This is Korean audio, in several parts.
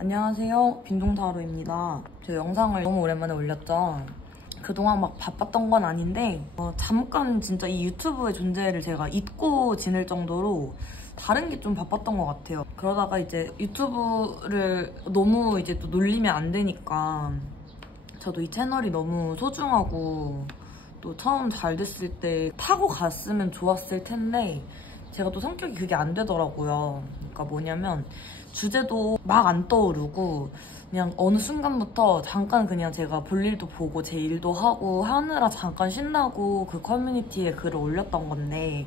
안녕하세요, 빈둥타로입니다. 저 영상을 너무 오랜만에 올렸죠. 그동안 막 바빴던 건 아닌데 잠깐 진짜 이 유튜브의 존재를 제가 잊고 지낼 정도로 다른 게 좀 바빴던 것 같아요. 그러다가 이제 유튜브를 너무 이제 또 놀리면 안 되니까 저도 이 채널이 너무 소중하고 또 처음 잘 됐을 때 타고 갔으면 좋았을 텐데 제가 또 성격이 그게 안 되더라고요. 그러니까 뭐냐면 주제도 막 안 떠오르고 그냥 어느 순간부터 잠깐 그냥 제가 볼 일도 보고 제 일도 하고 하느라 잠깐 신나고 그 커뮤니티에 글을 올렸던 건데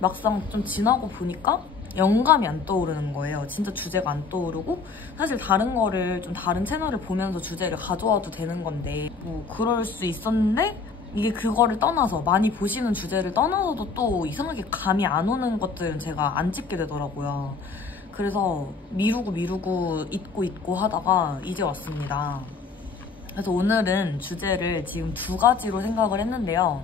막상 좀 지나고 보니까 영감이 안 떠오르는 거예요. 진짜 주제가 안 떠오르고 사실 다른 거를 좀 다른 채널을 보면서 주제를 가져와도 되는 건데 뭐 그럴 수 있었는데 이게 그거를 떠나서 많이 보시는 주제를 떠나서도 또 이상하게 감이 안 오는 것들은 제가 안 찍게 되더라고요. 그래서 미루고 잊고 하다가 이제 왔습니다. 그래서 오늘은 주제를 지금 두 가지로 생각을 했는데요.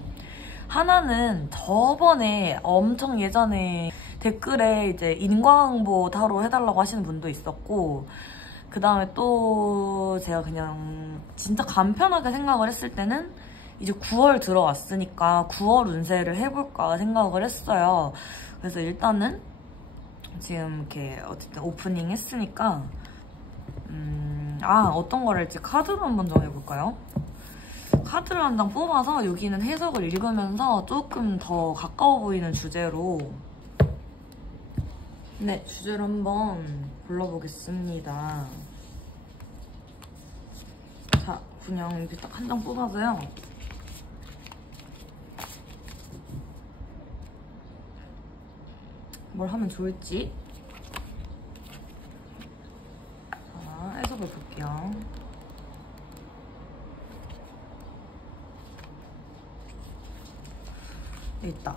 하나는 저번에 엄청 예전에 댓글에 이제 인과응보 타로 해달라고 하시는 분도 있었고 그 다음에 또 제가 그냥 진짜 간편하게 생각을 했을 때는 이제 9월 들어왔으니까 9월 운세를 해볼까 생각을 했어요. 그래서 일단은 지금 이렇게 어쨌든 오프닝 했으니까 어떤 걸 할지 카드로 한번 정해볼까요? 카드를 한 장 뽑아서 여기는 해석을 읽으면서 조금 더 가까워 보이는 주제로 주제를 한번 골라보겠습니다. 자, 그냥 이렇게 딱 한 장 뽑아서요. 뭘 하면 좋을지 해석을 볼게요. 여기 있다.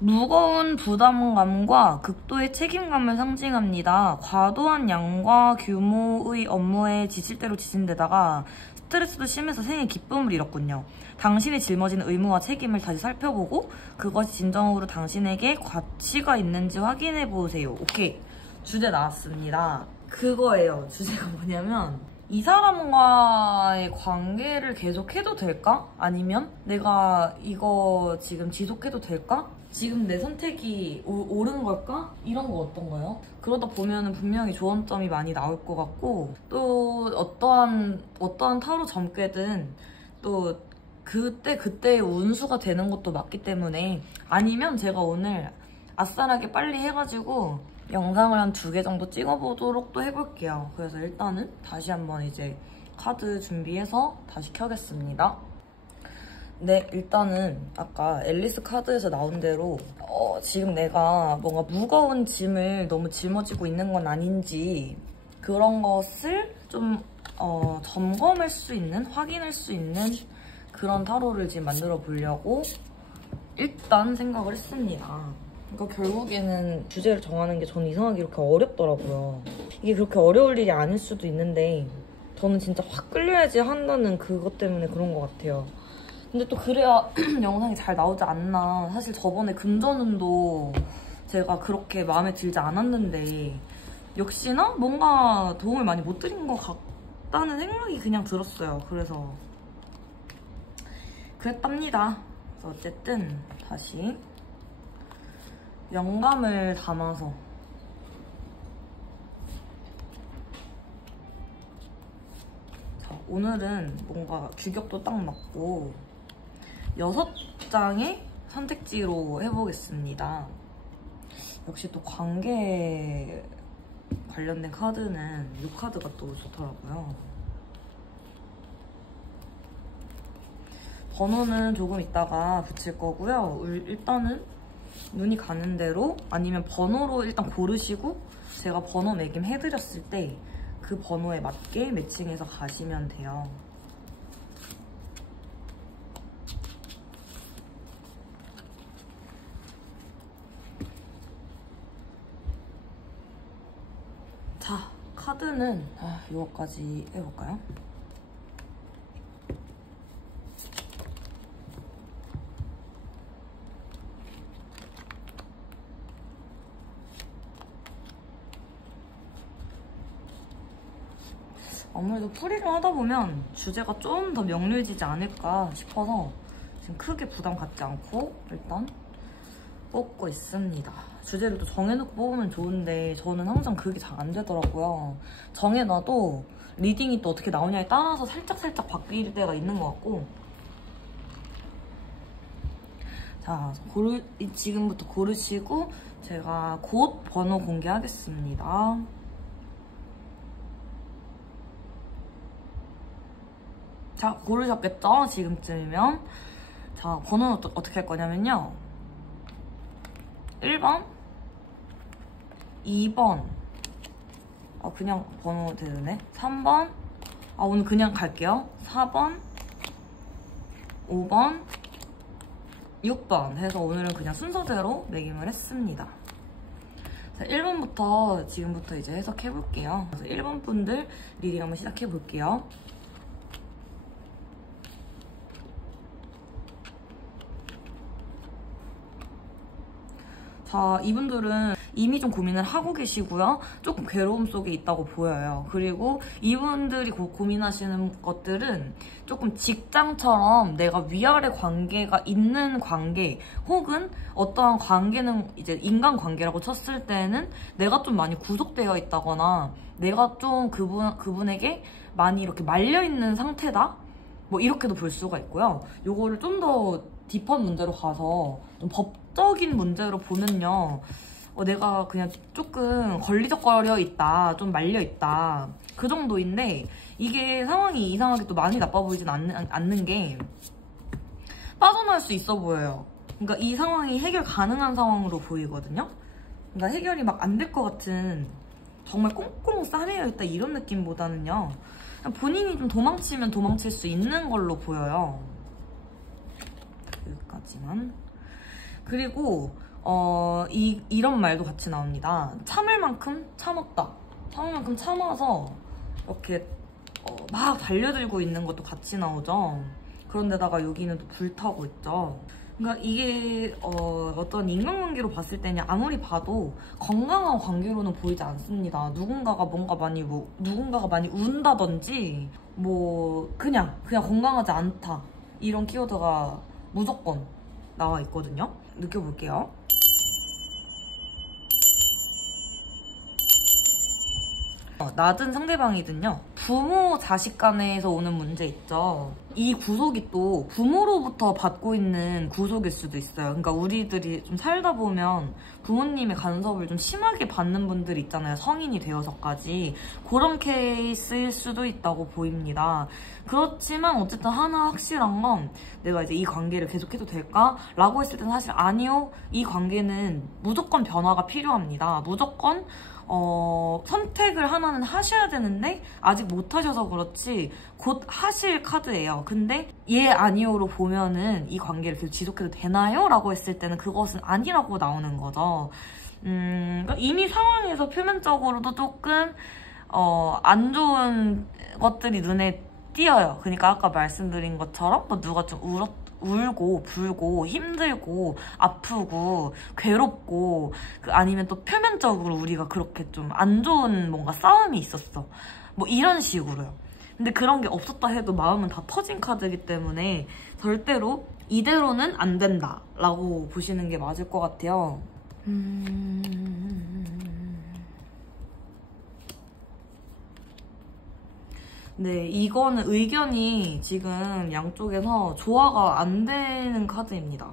무거운 부담감과 극도의 책임감을 상징합니다. 과도한 양과 규모의 업무에 지칠 대로 지친데다가 스트레스도 심해서 생의 기쁨을 잃었군요. 당신이 짊어지는 의무와 책임을 다시 살펴보고 그것이 진정으로 당신에게 가치가 있는지 확인해보세요. 오케이. 주제 나왔습니다. 그거예요. 주제가 뭐냐면 이 사람과의 관계를 계속해도 될까? 아니면 내가 이거 지금 지속해도 될까? 지금 내 선택이 옳은 걸까? 이런 거 어떤가요? 그러다 보면은 분명히 조언점이 많이 나올 것 같고 또 어떠한 타로 점괘든 또 그때의 운수가 되는 것도 맞기 때문에 아니면 제가 오늘 아싸라게 빨리 해가지고 영상을 한 2개 정도 찍어보도록 또 해볼게요. 그래서 일단은 다시 한번 이제 카드 준비해서 다시 켜겠습니다. 네, 일단은 아까 앨리스 카드에서 나온 대로 지금 내가 뭔가 무거운 짐을 너무 짊어지고 있는 건 아닌지 그런 것을 좀 점검할 수 있는, 확인할 수 있는 그런 타로를 지금 만들어 보려고 일단 생각을 했습니다. 그러니까 결국에는 주제를 정하는 게 저는 이상하게 이렇게 어렵더라고요. 이게 그렇게 어려울 일이 아닐 수도 있는데 저는 진짜 확 끌려야지 한다는 그것 때문에 그런 것 같아요. 근데 또 그래야 영상이 잘 나오지 않나. 사실 저번에 금전운도 제가 그렇게 마음에 들지 않았는데 역시나 뭔가 도움을 많이 못 드린 것 같다는 생각이 그냥 들었어요. 그래서 그랬답니다. 그래서 어쨌든 다시 영감을 담아서 자, 오늘은 뭔가 규격도 딱 맞고 6장의 선택지로 해보겠습니다. 역시 또 관계 관련된 카드는 이 카드가 또 좋더라고요. 번호는 조금 이따가 붙일 거고요. 일단은 눈이 가는 대로 아니면 번호로 일단 고르시고 제가 번호 매김 해드렸을 때 그 번호에 맞게 매칭해서 가시면 돼요. 자, 카드는 이거까지 해볼까요? 아무래도 풀이를 하다 보면 주제가 좀 더 명료해지지 않을까 싶어서 지금 크게 부담 갖지 않고 일단 뽑고 있습니다. 주제를 또 정해놓고 뽑으면 좋은데 저는 항상 그게 잘 안 되더라고요. 정해놔도 리딩이 또 어떻게 나오냐에 따라서 살짝살짝 바뀔 때가 있는 것 같고. 자, 지금부터 고르시고 제가 곧 번호 공개하겠습니다. 자, 고르셨겠죠? 지금쯤이면. 자, 번호는 어떻게 할 거냐면요. 1번, 2번, 그냥 번호 되네. 3번, 오늘 그냥 갈게요. 4번, 5번, 6번 해서 오늘은 그냥 순서대로 매김을 했습니다. 자, 1번부터 지금부터 이제 해석해볼게요. 그래서 1번 분들 리딩 한번 시작해볼게요. 자, 이분들은 이미 좀 고민을 하고 계시고요. 조금 괴로움 속에 있다고 보여요. 그리고 이분들이 고민하시는 것들은 조금 직장처럼 내가 위아래 관계가 있는 관계 혹은 어떠한 관계는 이제 인간관계라고 쳤을 때는 내가 좀 많이 구속되어 있다거나 내가 좀 그분에게 많이 이렇게 말려있는 상태다? 뭐 이렇게도 볼 수가 있고요. 요거를 좀 더 딥한 문제로 가서 좀 법적인 문제로 보면요. 내가 그냥 조금 걸리적거려 있다, 좀 말려 있다, 그 정도인데 이게 상황이 이상하게 또 많이 나빠 보이진 않는 게 빠져나올 수 있어 보여요. 그러니까 이 상황이 해결 가능한 상황으로 보이거든요. 그러니까 해결이 막 안 될 것 같은 정말 꽁꽁 싸매여 있다 이런 느낌보다는요. 본인이 좀 도망치면 도망칠 수 있는 걸로 보여요. 여기까지만. 그리고 이런 말도 같이 나옵니다. 참을 만큼 참았다. 참을 만큼 참아서 이렇게 막 달려들고 있는 것도 같이 나오죠. 그런데다가 여기는 또 불타고 있죠. 그러니까 이게 어떤 인간관계로 봤을 때는 아무리 봐도 건강한 관계로는 보이지 않습니다. 누군가가 많이 운다든지 그냥 건강하지 않다 이런 키워드가 무조건 나와 있거든요. 느껴볼게요. 낮은 상대방이든요. 부모 자식 간에서 오는 문제 있죠. 이 구속이 또 부모로부터 받고 있는 구속일 수도 있어요. 그러니까 우리들이 좀 살다 보면 부모님의 간섭을 좀 심하게 받는 분들 있잖아요. 성인이 되어서까지. 그런 케이스일 수도 있다고 보입니다. 그렇지만 어쨌든 하나 확실한 건 내가 이제 이 관계를 계속해도 될까? 라고 했을 때는 사실 아니요. 이 관계는 무조건 변화가 필요합니다. 무조건 선택을 하나는 하셔야 되는데 아직 못 하셔서 그렇지 곧 하실 카드예요. 근데 예 아니요로 보면은 이 관계를 계속 지속해도 되나요? 라고 했을 때는 그것은 아니라고 나오는 거죠. 그러니까 이미 상황에서 표면적으로도 조금 안 좋은 것들이 눈에 띄어요. 그러니까 아까 말씀드린 것처럼 뭐 누가 좀 울고 불고 힘들고 아프고 괴롭고 아니면 또 표면적으로 우리가 그렇게 좀 안 좋은 뭔가 싸움이 있었어. 뭐 이런 식으로요. 근데 그런 게 없었다 해도 마음은 다 터진 카드이기 때문에 절대로 이대로는 안 된다 라고 보시는 게 맞을 것 같아요. 네, 이거는 의견이 지금 양쪽에서 조화가 안 되는 카드입니다.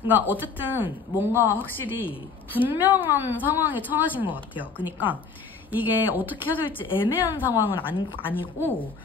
그러니까 어쨌든 뭔가 확실히 분명한 상황에 처하신 것 같아요. 그러니까 이게 어떻게 해야 될지 애매한 상황은 아니고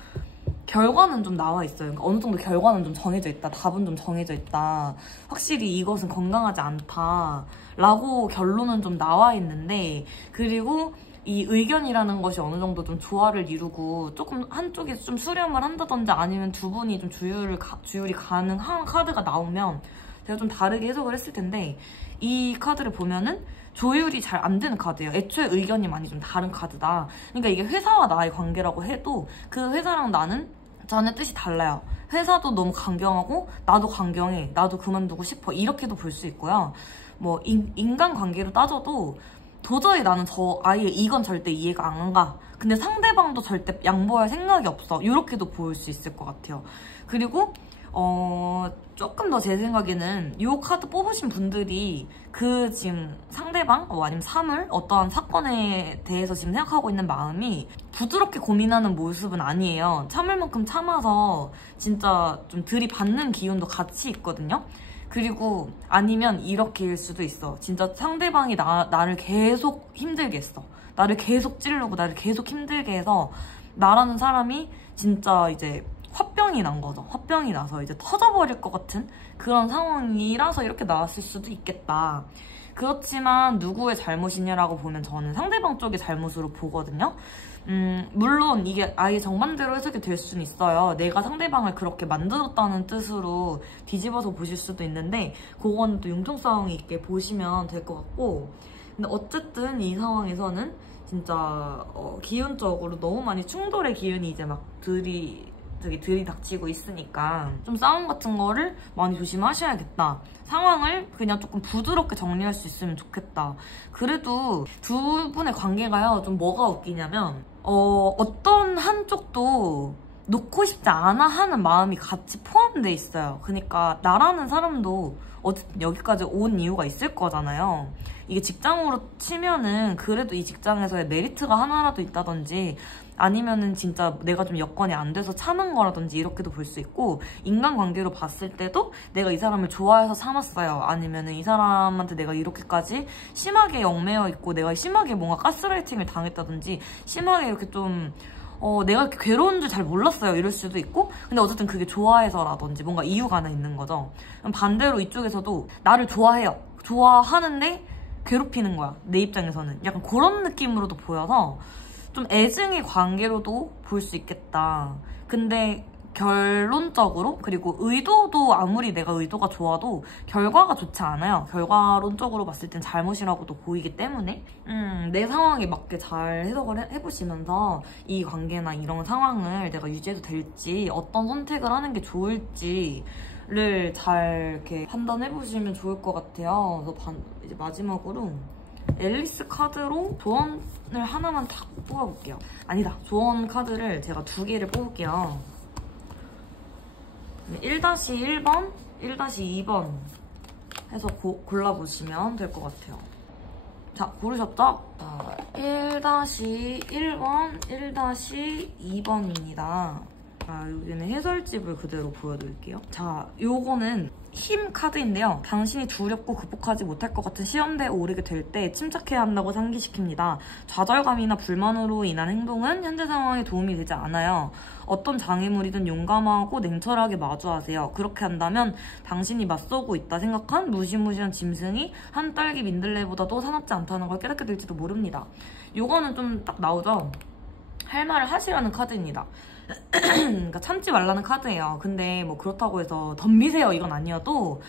결과는 좀 나와 있어요. 그러니까 어느 정도 결과는 좀 정해져 있다. 답은 좀 정해져 있다. 확실히 이것은 건강하지 않다. 라고 결론은 좀 나와 있는데 그리고 이 의견이라는 것이 어느 정도 좀 조화를 이루고 조금 한쪽에서 좀 수렴을 한다든지 아니면 두 분이 좀 주율이 가능한 카드가 나오면 제가 좀 다르게 해석을 했을 텐데 이 카드를 보면은 조율이 잘 안 되는 카드예요. 애초에 의견이 많이 좀 다른 카드다. 그러니까 이게 회사와 나의 관계라고 해도 그 회사랑 나는 전혀 뜻이 달라요. 회사도 너무 강경하고 나도 강경해. 나도 그만두고 싶어. 이렇게도 볼 수 있고요. 인간관계로 따져도 도저히 나는 아예 이건 절대 이해가 안 가. 근데 상대방도 절대 양보할 생각이 없어. 이렇게도 보일 수 있을 것 같아요. 그리고 조금 더 제 생각에는 이 카드 뽑으신 분들이 그 지금 상대방 아니면 사물 어떠한 사건에 대해서 지금 생각하고 있는 마음이 부드럽게 고민하는 모습은 아니에요. 참을 만큼 참아서 진짜 좀 들이받는 기운도 같이 있거든요. 그리고 아니면 이렇게일 수도 있어. 진짜 상대방이 나를 계속 힘들게 했어. 나를 계속 찌르고 나를 계속 힘들게 해서 나라는 사람이 진짜 이제 화병이 난 거죠. 화병이 나서 이제 터져버릴 것 같은 그런 상황이라서 이렇게 나왔을 수도 있겠다. 그렇지만 누구의 잘못이냐라고 보면 저는 상대방 쪽의 잘못으로 보거든요. 물론 이게 아예 정반대로 해석이 될 수는 있어요. 내가 상대방을 그렇게 만들었다는 뜻으로 뒤집어서 보실 수도 있는데 그건 또 융통성 있게 보시면 될 것 같고, 근데 어쨌든 이 상황에서는 진짜 기운적으로 너무 많이 충돌의 기운이 이제 막 들이닥치고 있으니까 좀 싸움 같은 거를 많이 조심하셔야겠다. 상황을 그냥 조금 부드럽게 정리할 수 있으면 좋겠다. 그래도 두 분의 관계가요, 좀 뭐가 웃기냐면 어떤 한쪽도 놓고 싶지 않아 하는 마음이 같이 포함돼 있어요. 그러니까 나라는 사람도 어쨌든 여기까지 온 이유가 있을 거잖아요. 이게 직장으로 치면은 그래도 이 직장에서의 메리트가 하나라도 있다든지 아니면은 진짜 내가 좀 여건이 안 돼서 참은 거라든지 이렇게도 볼 수 있고, 인간관계로 봤을 때도 내가 이 사람을 좋아해서 참았어요. 아니면은 이 사람한테 내가 이렇게까지 심하게 얽매여 있고 내가 심하게 뭔가 가스라이팅을 당했다든지 심하게 이렇게 좀 내가 이렇게 괴로운 줄 잘 몰랐어요. 이럴 수도 있고, 근데 어쨌든 그게 좋아해서라든지 뭔가 이유가 하나 있는 거죠. 반대로 이쪽에서도 나를 좋아해요. 좋아하는데 괴롭히는 거야. 내 입장에서는. 약간 그런 느낌으로도 보여서 좀 애증의 관계로도 볼 수 있겠다. 근데 결론적으로, 그리고 의도도 아무리 내가 의도가 좋아도 결과가 좋지 않아요. 결과론적으로 봤을 땐 잘못이라고도 보이기 때문에 내 상황에 맞게 잘 해석을 해보시면서 이 관계나 이런 상황을 내가 유지해도 될지, 어떤 선택을 하는 게 좋을지를 잘 이렇게 판단해보시면 좋을 것 같아요. 그래서 이제 마지막으로 앨리스 카드로 조언을 하나만 딱 뽑아볼게요. 아니다, 조언 카드를 제가 2개를 뽑을게요. 1-1번, 1-2번 해서 골라보시면 될 것 같아요. 자, 고르셨죠? 자, 1-1번, 1-2번입니다. 자, 여기는 해설집을 그대로 보여드릴게요. 자, 요거는 힘 카드인데요. 당신이 두렵고 극복하지 못할 것 같은 시험대에 오르게 될 때 침착해야 한다고 상기시킵니다. 좌절감이나 불만으로 인한 행동은 현재 상황에 도움이 되지 않아요. 어떤 장애물이든 용감하고 냉철하게 마주하세요. 그렇게 한다면 당신이 맞서고 있다 생각한 무시무시한 짐승이 한 딸기 민들레보다도 사납지 않다는 걸 깨닫게 될지도 모릅니다. 요거는 좀 딱 나오죠? 할 말을 하시라는 카드입니다. 그러니까 참지 말라는 카드예요. 근데 뭐 그렇다고 해서 덤비세요 이건 아니어도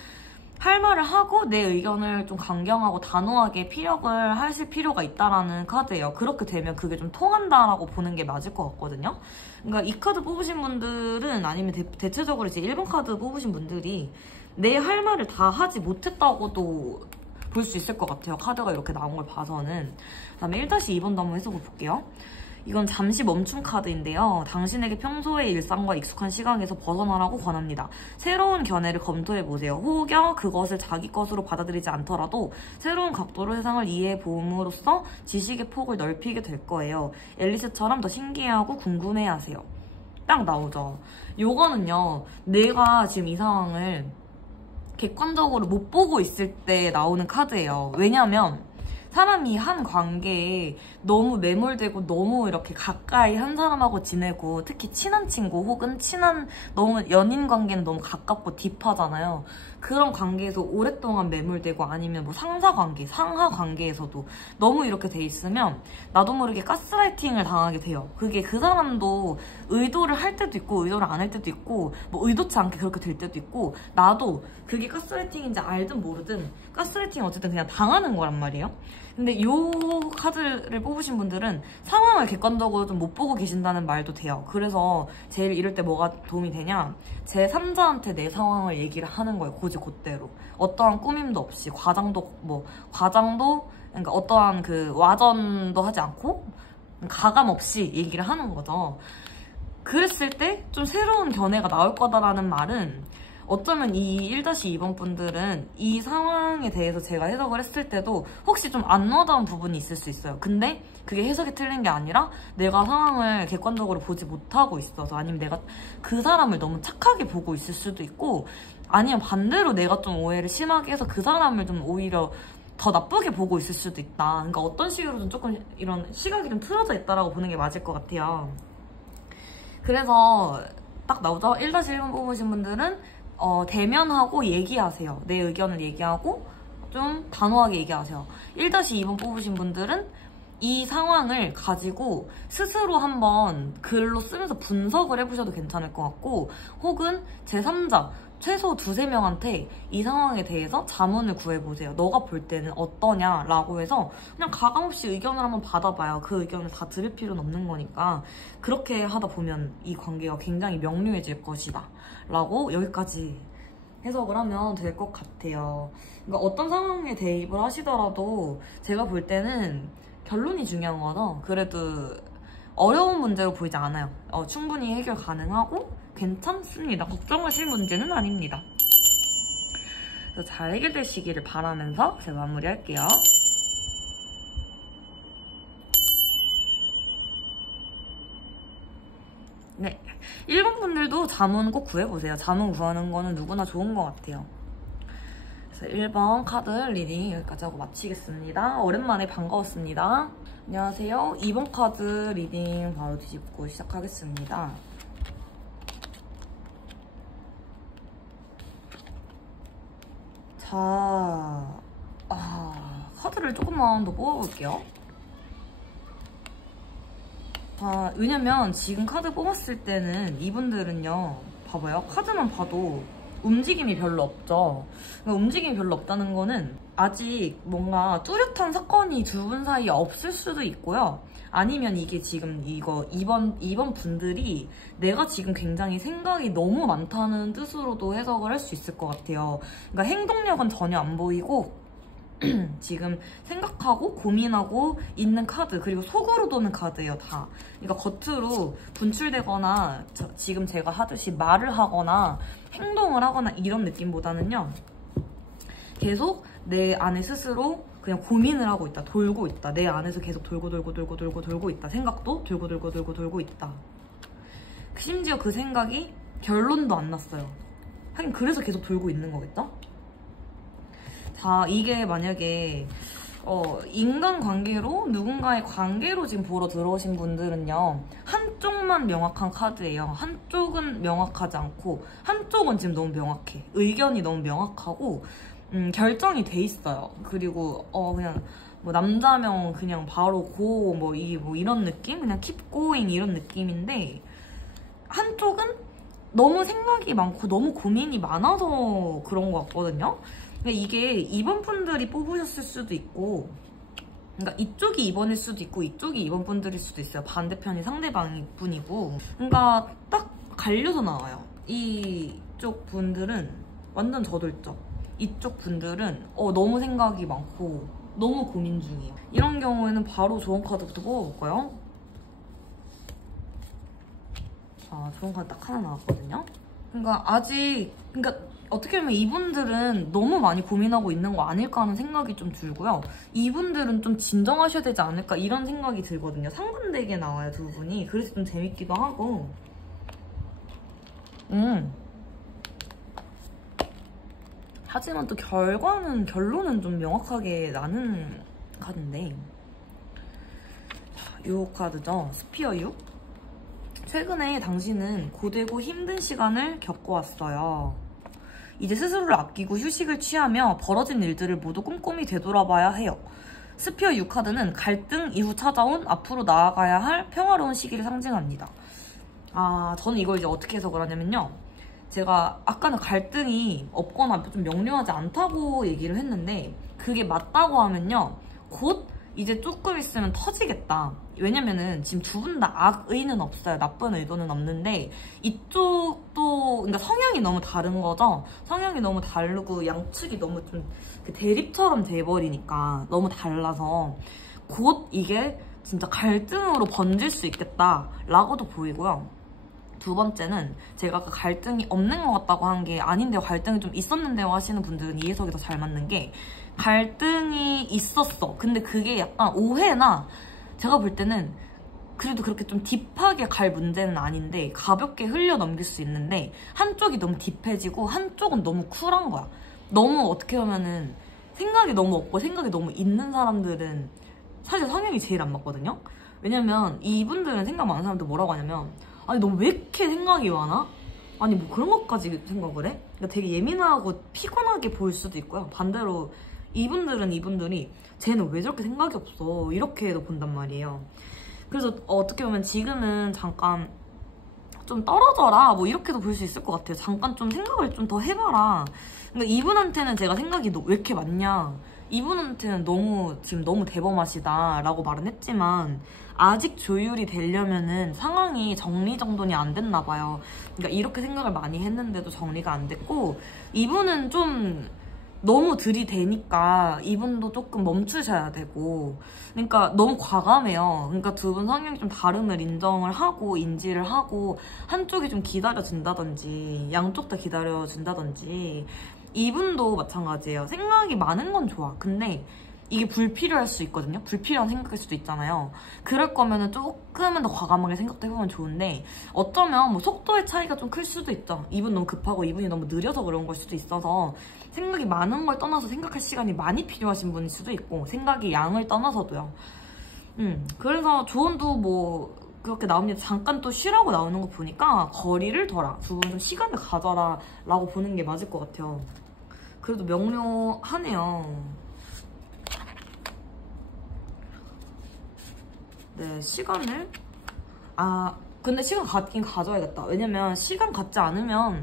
할 말을 하고 내 의견을 좀 강경하고 단호하게 피력을 하실 필요가 있다라는 카드예요. 그렇게 되면 그게 좀 통한다라고 보는 게 맞을 것 같거든요. 그러니까 이 카드 뽑으신 분들은, 아니면 대체적으로 이제 1번 카드 뽑으신 분들이 내 할 말을 다 하지 못했다고도 볼 수 있을 것 같아요. 카드가 이렇게 나온 걸 봐서는. 그다음에 1-2번도 한번 해석을 볼게요. 이건 잠시 멈춤 카드인데요. 당신에게 평소의 일상과 익숙한 시각에서 벗어나라고 권합니다. 새로운 견해를 검토해보세요. 혹여 그것을 자기 것으로 받아들이지 않더라도 새로운 각도로 세상을 이해해봄으로써 지식의 폭을 넓히게 될 거예요. 앨리스처럼 더 신기해하고 궁금해하세요. 딱 나오죠. 요거는요, 내가 지금 이 상황을 객관적으로 못 보고 있을 때 나오는 카드예요. 왜냐면 사람이 한 관계에 너무 매몰되고 너무 이렇게 가까이 한 사람하고 지내고, 특히 친한 친구 혹은 너무 연인 관계는 너무 가깝고 딥하잖아요. 그런 관계에서 오랫동안 매몰되고, 아니면 뭐 상사 관계에서도 너무 이렇게 돼 있으면 나도 모르게 가스라이팅을 당하게 돼요. 그게 그 사람도 의도를 할 때도 있고 의도를 안 할 때도 있고, 뭐 의도치 않게 그렇게 될 때도 있고, 나도 그게 가스라이팅인지 알든 모르든 가스라이팅이 어쨌든 그냥 당하는 거란 말이에요. 근데 요 카드를 뽑으신 분들은 상황을 객관적으로 좀 못 보고 계신다는 말도 돼요. 그래서 제일 이럴 때 뭐가 도움이 되냐, 제 3자한테 내 상황을 얘기를 하는 거예요. 고지 곧대로. 어떠한 꾸밈도 없이, 과장도 그러니까 어떠한 그 와전도 하지 않고 가감 없이 얘기를 하는 거죠. 그랬을 때 좀 새로운 견해가 나올 거다라는 말은 어쩌면 이 1-2번 분들은 이 상황에 대해서 제가 해석을 했을 때도 혹시 좀 안 와닿은 부분이 있을 수 있어요. 근데 그게 해석이 틀린 게 아니라 내가 상황을 객관적으로 보지 못하고 있어서, 아니면 내가 그 사람을 너무 착하게 보고 있을 수도 있고, 아니면 반대로 내가 좀 오해를 심하게 해서 그 사람을 좀 오히려 더 나쁘게 보고 있을 수도 있다. 그러니까 어떤 식으로든 조금 이런 시각이 좀 틀어져 있다라고 보는 게 맞을 것 같아요. 그래서 딱 나오죠. 1-1번 뽑으신 분들은 대면하고 얘기하세요. 내 의견을 얘기하고 좀 단호하게 얘기하세요. 1-2번 뽑으신 분들은 이 상황을 가지고 스스로 한번 글로 쓰면서 분석을 해보셔도 괜찮을 것 같고, 혹은 제3자 최소 2-3명한테 이 상황에 대해서 자문을 구해보세요. 너가 볼 때는 어떠냐 라고 해서 그냥 가감없이 의견을 한번 받아봐요. 그 의견을 다 들을 필요는 없는 거니까. 그렇게 하다 보면 이 관계가 굉장히 명료해질 것이다 라고 여기까지 해석을 하면 될 것 같아요. 그러니까 어떤 상황에 대입을 하시더라도 제가 볼 때는 결론이 중요한 거죠. 그래도 어려운 문제로 보이지 않아요. 충분히 해결 가능하고 괜찮습니다. 걱정하실 문제는 아닙니다. 그래서 잘 해결되시기를 바라면서 제가 마무리할게요. 네, 1번 분들도 자문 꼭 구해보세요. 자문 구하는 거는 누구나 좋은 것 같아요. 그래서 1번 카드 리딩 여기까지 하고 마치겠습니다. 오랜만에 반가웠습니다. 안녕하세요. 2번 카드 리딩 바로 뒤집고 시작하겠습니다. 자, 카드를 조금만 더 뽑아볼게요. 왜냐면 지금 카드 뽑았을 때는 이분들은요, 봐봐요. 카드만 봐도 움직임이 별로 없죠. 그러니까 움직임이 별로 없다는 거는 아직 뭔가 뚜렷한 사건이 두 분 사이에 없을 수도 있고요. 아니면 이게 지금 이번 분들이 내가 지금 굉장히 생각이 너무 많다는 뜻으로도 해석을 할 수 있을 것 같아요. 그러니까 행동력은 전혀 안 보이고 지금 생각하고 고민하고 있는 카드, 그리고 속으로 도는 카드예요, 다. 그러니까 겉으로 분출되거나 지금 제가 하듯이 말을 하거나 행동을 하거나 이런 느낌보다는요, 계속 내 안에 스스로 그냥 고민을 하고 있다, 돌고 있다. 내 안에서 계속 돌고 있다. 생각도 돌고 있다. 심지어 그 생각이 결론도 안 났어요. 하긴 그래서 계속 돌고 있는 거겠죠? 자, 이게 만약에 인간관계로 누군가의 관계로 지금 보러 들어오신 분들은요, 한쪽만 명확한 카드예요. 한쪽은 명확하지 않고 한쪽은 지금 너무 명확해. 의견이 너무 명확하고 결정이 돼 있어요. 그리고 그냥 뭐 남자면 그냥 바로 고 뭐 이런 느낌? 그냥 keep going 이런 느낌인데, 한쪽은 너무 생각이 많고 너무 고민이 많아서 그런 것 같거든요. 그러니까 이게 2번 분들이 뽑으셨을 수도 있고, 그러니까 이쪽이 2번일 수도 있고 이쪽이 2번 분들일 수도 있어요. 반대편이 상대방이 분이고. 그러니까 딱 갈려서 나와요. 이쪽 분들은 완전 저돌적, 이쪽 분들은 너무 생각이 많고 너무 고민 중이에요. 이런 경우에는 바로 좋은 카드부터 뽑아볼까요? 자, 좋은 카드 딱 하나 나왔거든요. 그러니까 어떻게 보면 이분들은 너무 많이 고민하고 있는 거 아닐까 하는 생각이 좀 들고요. 이분들은 좀 진정하셔야 되지 않을까 이런 생각이 들거든요. 상반되게 나와요, 두 분이. 그래서 좀 재밌기도 하고. 하지만 또 결론은 좀 명확하게 나는 카드인데, 이 카드죠. 스피어 6. 최근에 당신은 고되고 힘든 시간을 겪어왔어요. 이제 스스로를 아끼고 휴식을 취하며 벌어진 일들을 모두 꼼꼼히 되돌아봐야 해요. 스피어 6 카드는 갈등 이후 찾아온 앞으로 나아가야 할 평화로운 시기를 상징합니다. 저는 이걸 이제 어떻게 해석을 하냐면요, 제가 아까는 갈등이 없거나 좀 명료하지 않다고 얘기를 했는데, 그게 맞다고 하면요, 곧 이제 조금 있으면 터지겠다. 왜냐면은 지금 두 분 다 악의는 없어요. 나쁜 의도는 없는데, 이쪽도 그러니까 성향이 너무 다른 거죠. 성향이 너무 다르고 양측이 너무 좀 대립처럼 돼버리니까 너무 달라서 곧 이게 진짜 갈등으로 번질 수 있겠다라고도 보이고요. 두 번째는 제가 그 갈등이 없는 것 같다고 한 게 아닌데요, 갈등이 좀 있었는데요 하시는 분들은 이 해석이 더 잘 맞는 게, 갈등이 있었어. 근데 그게 약간 오해나, 제가 볼 때는 그래도 그렇게 좀 딥하게 갈 문제는 아닌데 가볍게 흘려 넘길 수 있는데, 한쪽이 너무 딥해지고 한쪽은 너무 쿨한 거야. 너무 어떻게 보면은 생각이 너무 없고 생각이 너무 있는 사람들은 사실 성향이 제일 안 맞거든요. 왜냐면 이분들은 생각 많은 사람들 뭐라고 하냐면, 아니 너 왜 이렇게 생각이 많아? 아니 뭐 그런 것까지 생각을 해? 그러니까 되게 예민하고 피곤하게 보일 수도 있고요. 반대로 이분들은 이분들이 쟤는 왜 저렇게 생각이 없어? 이렇게도 본단 말이에요. 그래서 어떻게 보면 지금은 잠깐 좀 떨어져라 뭐 이렇게도 볼 수 있을 것 같아요. 잠깐 좀 생각을 좀 더 해봐라. 그러니까 이분한테는 제가 생각이 왜 이렇게 많냐, 이분한테는 지금 너무 대범하시다 라고 말은 했지만 아직 조율이 되려면은 상황이 정리정돈이 안 됐나 봐요. 그러니까 이렇게 생각을 많이 했는데도 정리가 안 됐고, 이분은 좀 너무 들이대니까 이분도 조금 멈추셔야 되고, 그러니까 너무 과감해요. 그러니까 두 분 성향이 좀 다름을 인정을 하고 인지를 하고 한쪽이 좀 기다려준다든지 양쪽 다 기다려준다든지. 이분도 마찬가지예요. 생각이 많은 건 좋아. 근데 이게 불필요할 수 있거든요. 불필요한 생각일 수도 있잖아요. 그럴 거면은 조금은 더 과감하게 생각도 해보면 좋은데, 어쩌면 뭐 속도의 차이가 좀 클 수도 있죠. 이분 너무 급하고 이분이 너무 느려서 그런 걸 수도 있어서 생각이 많은 걸 떠나서 생각할 시간이 많이 필요하신 분일 수도 있고, 생각의 양을 떠나서도요. 그래서 조언도 뭐 그렇게 나옵니다. 잠깐 또 쉬라고 나오는 거 보니까 거리를 둬라, 두 분 좀 시간을 가져라 라고 보는 게 맞을 것 같아요. 그래도 명료하네요. 네, 시간을, 근데 시간 갖긴 가져야겠다. 왜냐면 시간 갖지 않으면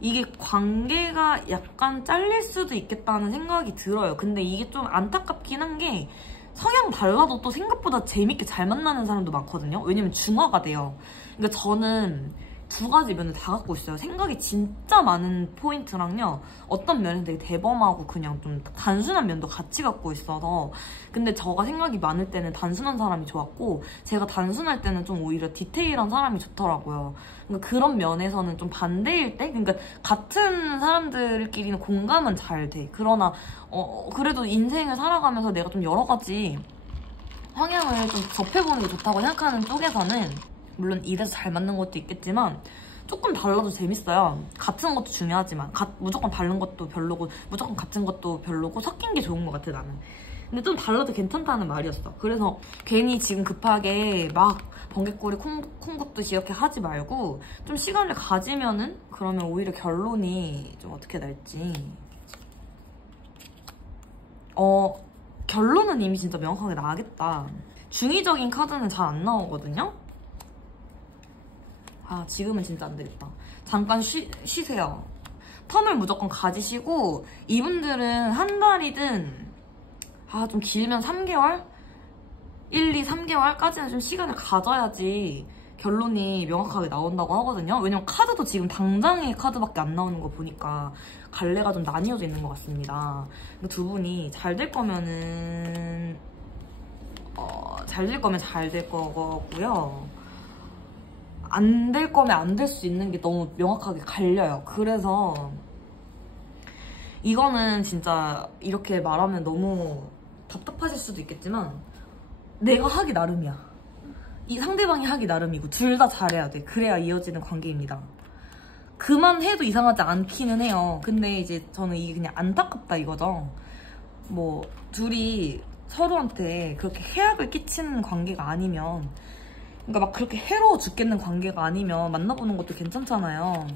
이게 관계가 약간 잘릴 수도 있겠다는 생각이 들어요. 근데 이게 좀 안타깝긴 한 게, 성향 달라도 또 생각보다 재밌게 잘 만나는 사람도 많거든요. 왜냐면 중화가 돼요. 그러니까 저는 두 가지 면을 다 갖고 있어요. 생각이 진짜 많은 포인트랑요, 어떤 면은 되게 대범하고 그냥 좀 단순한 면도 같이 갖고 있어서. 근데 제가 생각이 많을 때는 단순한 사람이 좋았고, 제가 단순할 때는 좀 오히려 디테일한 사람이 좋더라고요. 그러니까 그런 면에서는 좀 반대일 때, 그러니까 같은 사람들끼리는 공감은 잘 돼. 그러나 그래도 인생을 살아가면서 내가 좀 여러 가지 성향을 좀 접해보는 게 좋다고 생각하는 쪽에서는, 물론 이래서 잘 맞는 것도 있겠지만 조금 달라도 재밌어요. 같은 것도 중요하지만 무조건 다른 것도 별로고 무조건 같은 것도 별로고, 섞인 게 좋은 것 같아 나는. 근데 좀 달라도 괜찮다는 말이었어. 그래서 괜히 지금 급하게 막 번개꼬리 콩 굽듯이 이렇게 하지 말고 좀 시간을 가지면은, 그러면 오히려 결론이 좀 어떻게 날지. 결론은 이미 진짜 명확하게 나겠다. 중의적인 카드는 잘 안 나오거든요. 지금은 진짜 안 되겠다. 잠깐 쉬세요. 텀을 무조건 가지시고, 이분들은 한 달이든 좀 길면 3개월? 1, 2, 3개월까지는 좀 시간을 가져야지 결론이 명확하게 나온다고 하거든요. 왜냐면 카드도 지금 당장의 카드밖에 안 나오는 거 보니까 갈래가 좀 나뉘어져 있는 것 같습니다. 두 분이 잘 될 거면은 잘 될 거면 잘 될 거고요. 안 될 거면 안 될 수 있는 게 너무 명확하게 갈려요. 그래서 이거는 진짜 이렇게 말하면 너무 답답하실 수도 있겠지만, 내가 하기 나름이야. 이 상대방이 하기 나름이고 둘 다 잘해야 돼. 그래야 이어지는 관계입니다. 그만해도 이상하지 않기는 해요. 근데 이제 저는 이게 그냥 안타깝다 이거죠. 뭐 둘이 서로한테 그렇게 해악을 끼치는 관계가 아니면, 그러니까 막 그렇게 해로워 죽겠는 관계가 아니면 만나보는 것도 괜찮잖아요.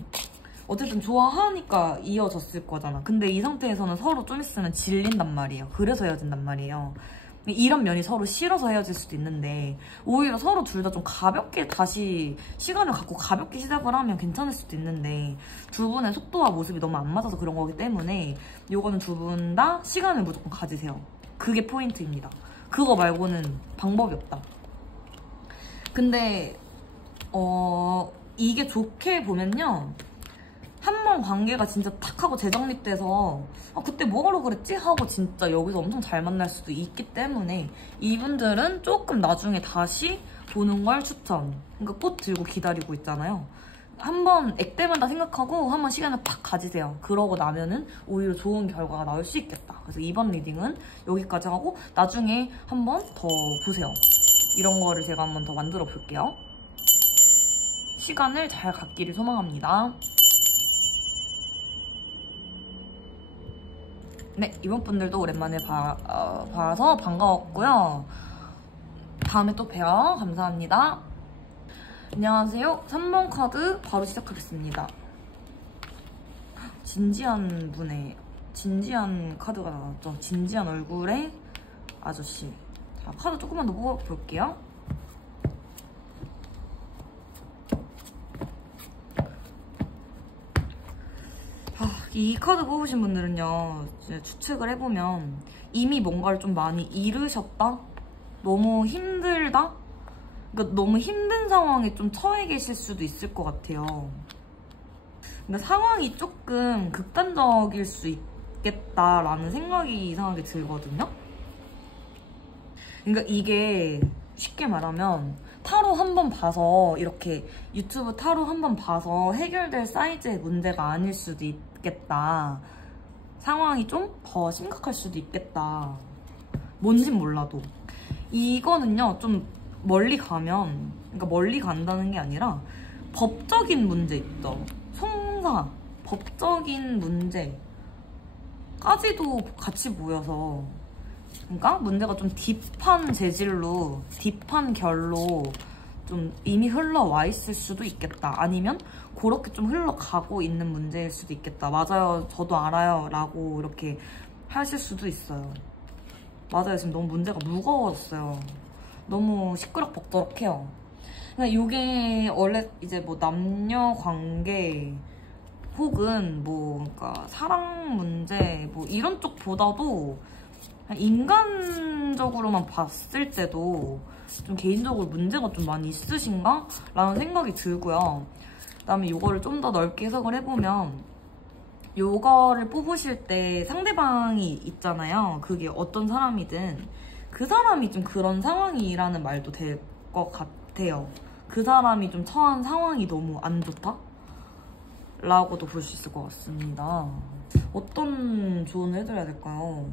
어쨌든 좋아하니까 이어졌을 거잖아. 근데 이 상태에서는 서로 좀 있으면 질린단 말이에요. 그래서 헤어진단 말이에요. 이런 면이 서로 싫어서 헤어질 수도 있는데, 오히려 서로 둘 다 좀 가볍게 다시 시간을 갖고 가볍게 시작을 하면 괜찮을 수도 있는데, 두 분의 속도와 모습이 너무 안 맞아서 그런 거기 때문에 요거는 두 분 다 시간을 무조건 가지세요. 그게 포인트입니다. 그거 말고는 방법이 없다. 근데 이게 좋게 보면요, 한 한번 관계가 진짜 탁 하고 재정립돼서 그때 뭐하러 그랬지? 하고 진짜 여기서 엄청 잘 만날 수도 있기 때문에 이분들은 조금 나중에 다시 보는 걸 추천. 그러니까 꽃 들고 기다리고 있잖아요. 한번 액땜한다 생각하고 한번 시간을 팍 가지세요. 그러고 나면은 오히려 좋은 결과가 나올 수 있겠다. 그래서 이번 리딩은 여기까지 하고 나중에 한번 더 보세요. 이런 거를 제가 한번 더 만들어 볼게요. 시간을 잘 갖기를 소망합니다. 네, 이번 분들도 오랜만에 봐서 반가웠고요. 다음에 또 봬요. 감사합니다. 안녕하세요. 3번 카드 바로 시작하겠습니다. 진지한 분의 진지한 카드가 나왔죠. 진지한 얼굴의 아저씨. 자, 카드 조금만 더 뽑아볼게요. 이 카드 뽑으신 분들은요, 이제 추측을 해보면 이미 뭔가를 좀 많이 잃으셨다? 너무 힘들다? 그러니까 너무 힘든 상황에 좀 처해 계실 수도 있을 것 같아요. 그러니까 상황이 조금 극단적일 수 있겠다라는 생각이 이상하게 들거든요. 그러니까 이게 쉽게 말하면 타로 한 번 봐서 이렇게 유튜브 타로 한 번 봐서 해결될 사이즈의 문제가 아닐 수도 있겠다. 상황이 좀 더 심각할 수도 있겠다. 뭔진 몰라도. 이거는요, 좀 멀리 가면, 그러니까 멀리 간다는 게 아니라 법적인 문제 있죠. 송사, 법적인 문제까지도 같이 모여서, 그러니까 문제가 좀 딥한 재질로, 딥한 결로 좀 이미 흘러와 있을 수도 있겠다. 아니면 그렇게 좀 흘러가고 있는 문제일 수도 있겠다. 맞아요, 저도 알아요 라고 이렇게 하실 수도 있어요. 맞아요, 지금 너무 문제가 무거웠어요. 너무 시끄럽벅적해요. 근데 이게 원래 이제 뭐 남녀 관계 혹은 뭐 그러니까 사랑 문제 뭐 이런 쪽보다도 인간적으로만 봤을 때도 좀 개인적으로 문제가 좀 많이 있으신가? 라는 생각이 들고요. 그다음에 이거를 좀 더 넓게 해석을 해보면 이거를 뽑으실 때 상대방이 있잖아요. 그게 어떤 사람이든 그 사람이 좀 그런 상황이라는 말도 될 것 같아요. 그 사람이 좀 처한 상황이 너무 안 좋다? 라고도 볼 수 있을 것 같습니다. 어떤 조언을 해드려야 될까요?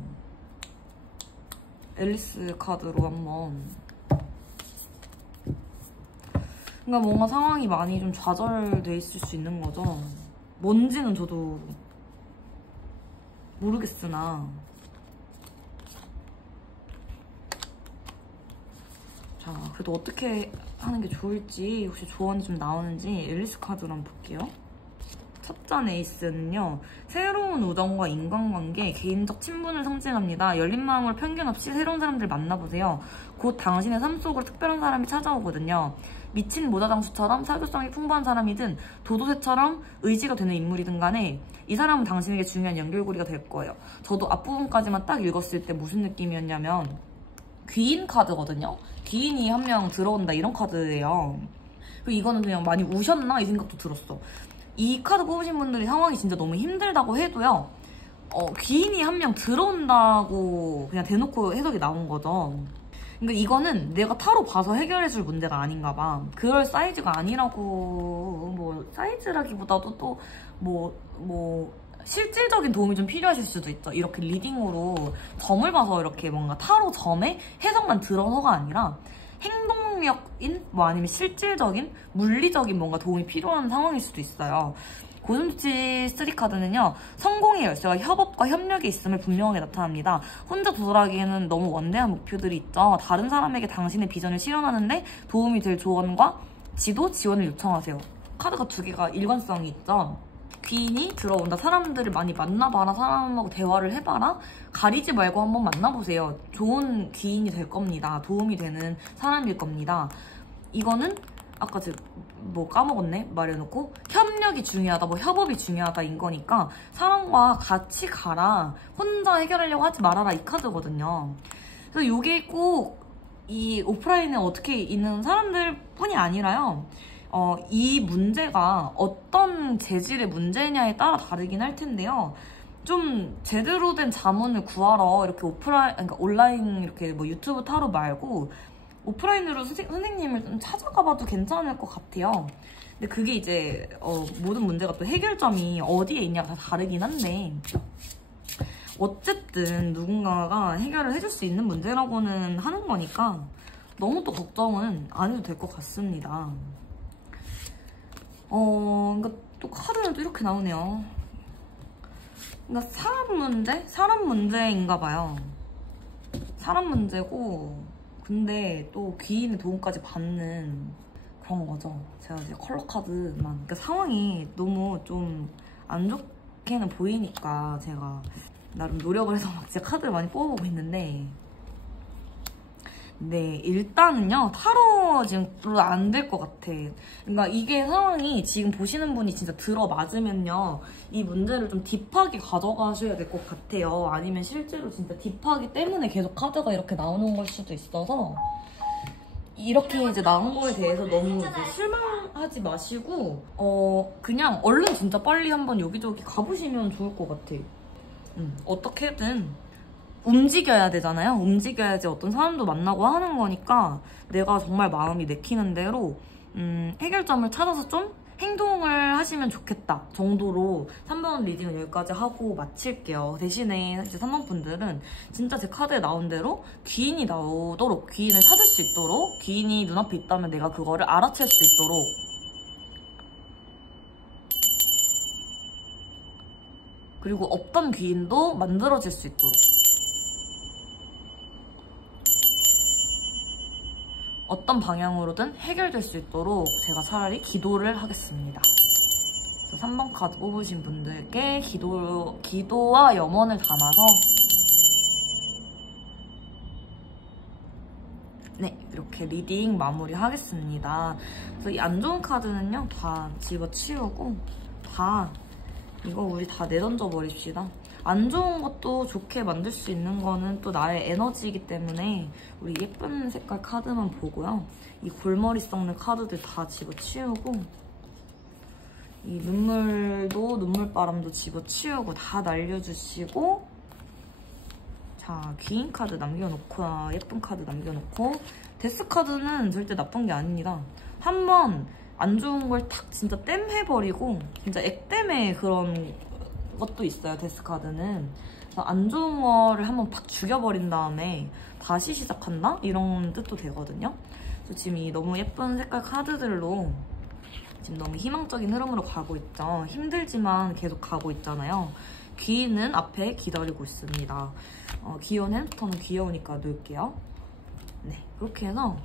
앨리스 카드로 한번. 그러니까 뭔가 상황이 많이 좀 좌절돼 있을 수 있는 거죠. 뭔지는 저도 모르겠으나 자, 그래도 어떻게 하는 게 좋을지 혹시 조언이 좀 나오는지 앨리스 카드로 한번 볼게요. 첫 잔 에이스는요, 새로운 우정과 인간관계, 개인적 친분을 상징합니다. 열린 마음으로 편견 없이 새로운 사람들을 만나보세요. 곧 당신의 삶 속으로 특별한 사람이 찾아오거든요. 미친 모자장수처럼 사교성이 풍부한 사람이든 도도새처럼 의지가 되는 인물이든 간에 이 사람은 당신에게 중요한 연결고리가 될 거예요. 저도 앞부분까지만 딱 읽었을 때 무슨 느낌이었냐면 귀인 카드거든요. 귀인이 한 명 들어온다 이런 카드예요. 그리고 이거는 그냥 많이 우셨나 이 생각도 들었어. 이 카드 뽑으신 분들이 상황이 진짜 너무 힘들다고 해도요, 귀인이 한 명 들어온다고 그냥 대놓고 해석이 나온 거죠. 그러니까 이거는 내가 타로 봐서 해결해줄 문제가 아닌가 봐. 그럴 사이즈가 아니라고, 뭐 사이즈라기보다도 또 뭐 실질적인 도움이 좀 필요하실 수도 있죠. 이렇게 리딩으로 점을 봐서 이렇게 뭔가 타로 점에 해석만 들어서가 아니라 행동력인 뭐 아니면 실질적인 물리적인 뭔가 도움이 필요한 상황일 수도 있어요. 고슴도치 3카드는요, 성공의 열쇠와 협업과 협력이 있음을 분명하게 나타납니다. 혼자 도달하기에는 너무 원대한 목표들이 있죠. 다른 사람에게 당신의 비전을 실현하는데 도움이 될 조언과 지도, 지원을 요청하세요. 카드가 두 개가 일관성이 있죠. 귀인이 들어온다. 사람들을 많이 만나봐라. 사람하고 대화를 해봐라. 가리지 말고 한번 만나보세요. 좋은 귀인이 될 겁니다. 도움이 되는 사람일 겁니다. 이거는 아까 제가 뭐 까먹었네 말해놓고 협력이 중요하다, 뭐 협업이 중요하다인 거니까 사람과 같이 가라. 혼자 해결하려고 하지 말아라 이 카드거든요. 그래서 이게 꼭 이 오프라인에 어떻게 있는 사람들 뿐이 아니라요, 이 문제가 어떤 재질의 문제냐에 따라 다르긴 할 텐데요. 좀 제대로 된 자문을 구하러 이렇게 그러니까 온라인 이렇게 뭐 유튜브 타로 말고 오프라인으로 선생님을 좀 찾아가 봐도 괜찮을 것 같아요. 근데 그게 이제 모든 문제가 또 해결점이 어디에 있냐가 다 다르긴 한데 어쨌든 누군가가 해결을 해줄 수 있는 문제라고는 하는 거니까 너무 또 걱정은 안 해도 될 것 같습니다. 그러니까 또 카드는 또 이렇게 나오네요. 그러니까 사람 문제인가 봐요. 사람 문제고 근데 또 귀인의 도움까지 받는 그런 거죠. 제가 이제 컬러 카드만 그러니까 상황이 너무 좀 안 좋게는 보이니까 제가 나름 노력을 해서 막 진짜 카드를 많이 뽑아보고 있는데 네, 일단은요 타로 지금 별로 안 될 것 같아. 그러니까 이게 상황이 지금 보시는 분이 진짜 들어맞으면요 이 문제를 좀 딥하게 가져가셔야 될 것 같아요. 아니면 실제로 진짜 딥하기 때문에 계속 카드가 이렇게 나오는 걸 수도 있어서 이렇게 이제 나온 거에 대해서 너무 이제 실망하지 마시고 그냥 얼른 진짜 빨리 한번 여기저기 가보시면 좋을 것 같아. 어떻게든 움직여야 되잖아요. 움직여야지 어떤 사람도 만나고 하는 거니까 내가 정말 마음이 내키는 대로 해결점을 찾아서 좀 행동을 하시면 좋겠다 정도로 3번 리딩은 여기까지 하고 마칠게요. 대신에 이제 3번 분들은 진짜 제 카드에 나온 대로 귀인이 나오도록 귀인을 찾을 수 있도록 귀인이 눈앞에 있다면 내가 그거를 알아챌 수 있도록 그리고 없던 귀인도 만들어질 수 있도록 어떤 방향으로든 해결될 수 있도록 제가 차라리 기도를 하겠습니다. 3번 카드 뽑으신 분들께 기도와 염원을 담아서 네, 이렇게 리딩 마무리 하겠습니다. 그래서 이 안 좋은 카드는요 다 집어치우고 다 이거 우리 다 내던져 버립시다. 안 좋은 것도 좋게 만들 수 있는 거는 또 나의 에너지이기 때문에 우리 예쁜 색깔 카드만 보고요. 이 골머리 썩는 카드들 다 집어치우고 이 눈물바람도 집어치우고 다 날려주시고 자, 귀인 카드 남겨놓고 예쁜 카드 남겨놓고 데스 카드는 절대 나쁜 게 아닙니다. 한번 안 좋은 걸 탁 진짜 땜해버리고 진짜 액땜의 그런 것도 있어요. 데스 카드는 그래서 안 좋은 거를 한번 팍 죽여버린 다음에 다시 시작한다? 이런 뜻도 되거든요. 그래서 지금 이 너무 예쁜 색깔 카드들로 지금 너무 희망적인 흐름으로 가고 있죠. 힘들지만 계속 가고 있잖아요. 귀는 앞에 기다리고 있습니다. 귀여운 햄스터는 귀여우니까 놓을게요. 네, 그렇게 해서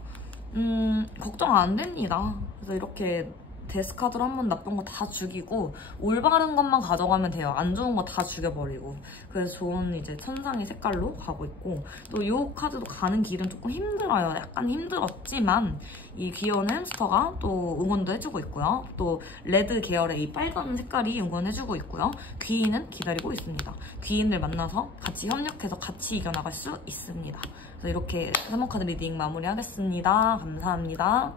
걱정 안 됩니다. 그래서 이렇게 데스카드로 한번 나쁜 거 다 죽이고 올바른 것만 가져가면 돼요. 안 좋은 거 다 죽여버리고. 그래서 좋은 이제 천상의 색깔로 가고 있고 또 이 카드도 가는 길은 조금 힘들어요. 약간 힘들었지만 이 귀여운 햄스터가 또 응원도 해주고 있고요. 또 레드 계열의 이 빨간 색깔이 응원해주고 있고요. 귀인은 기다리고 있습니다. 귀인을 만나서 같이 협력해서 같이 이겨나갈 수 있습니다. 그래서 이렇게 3번 카드 리딩 마무리하겠습니다. 감사합니다.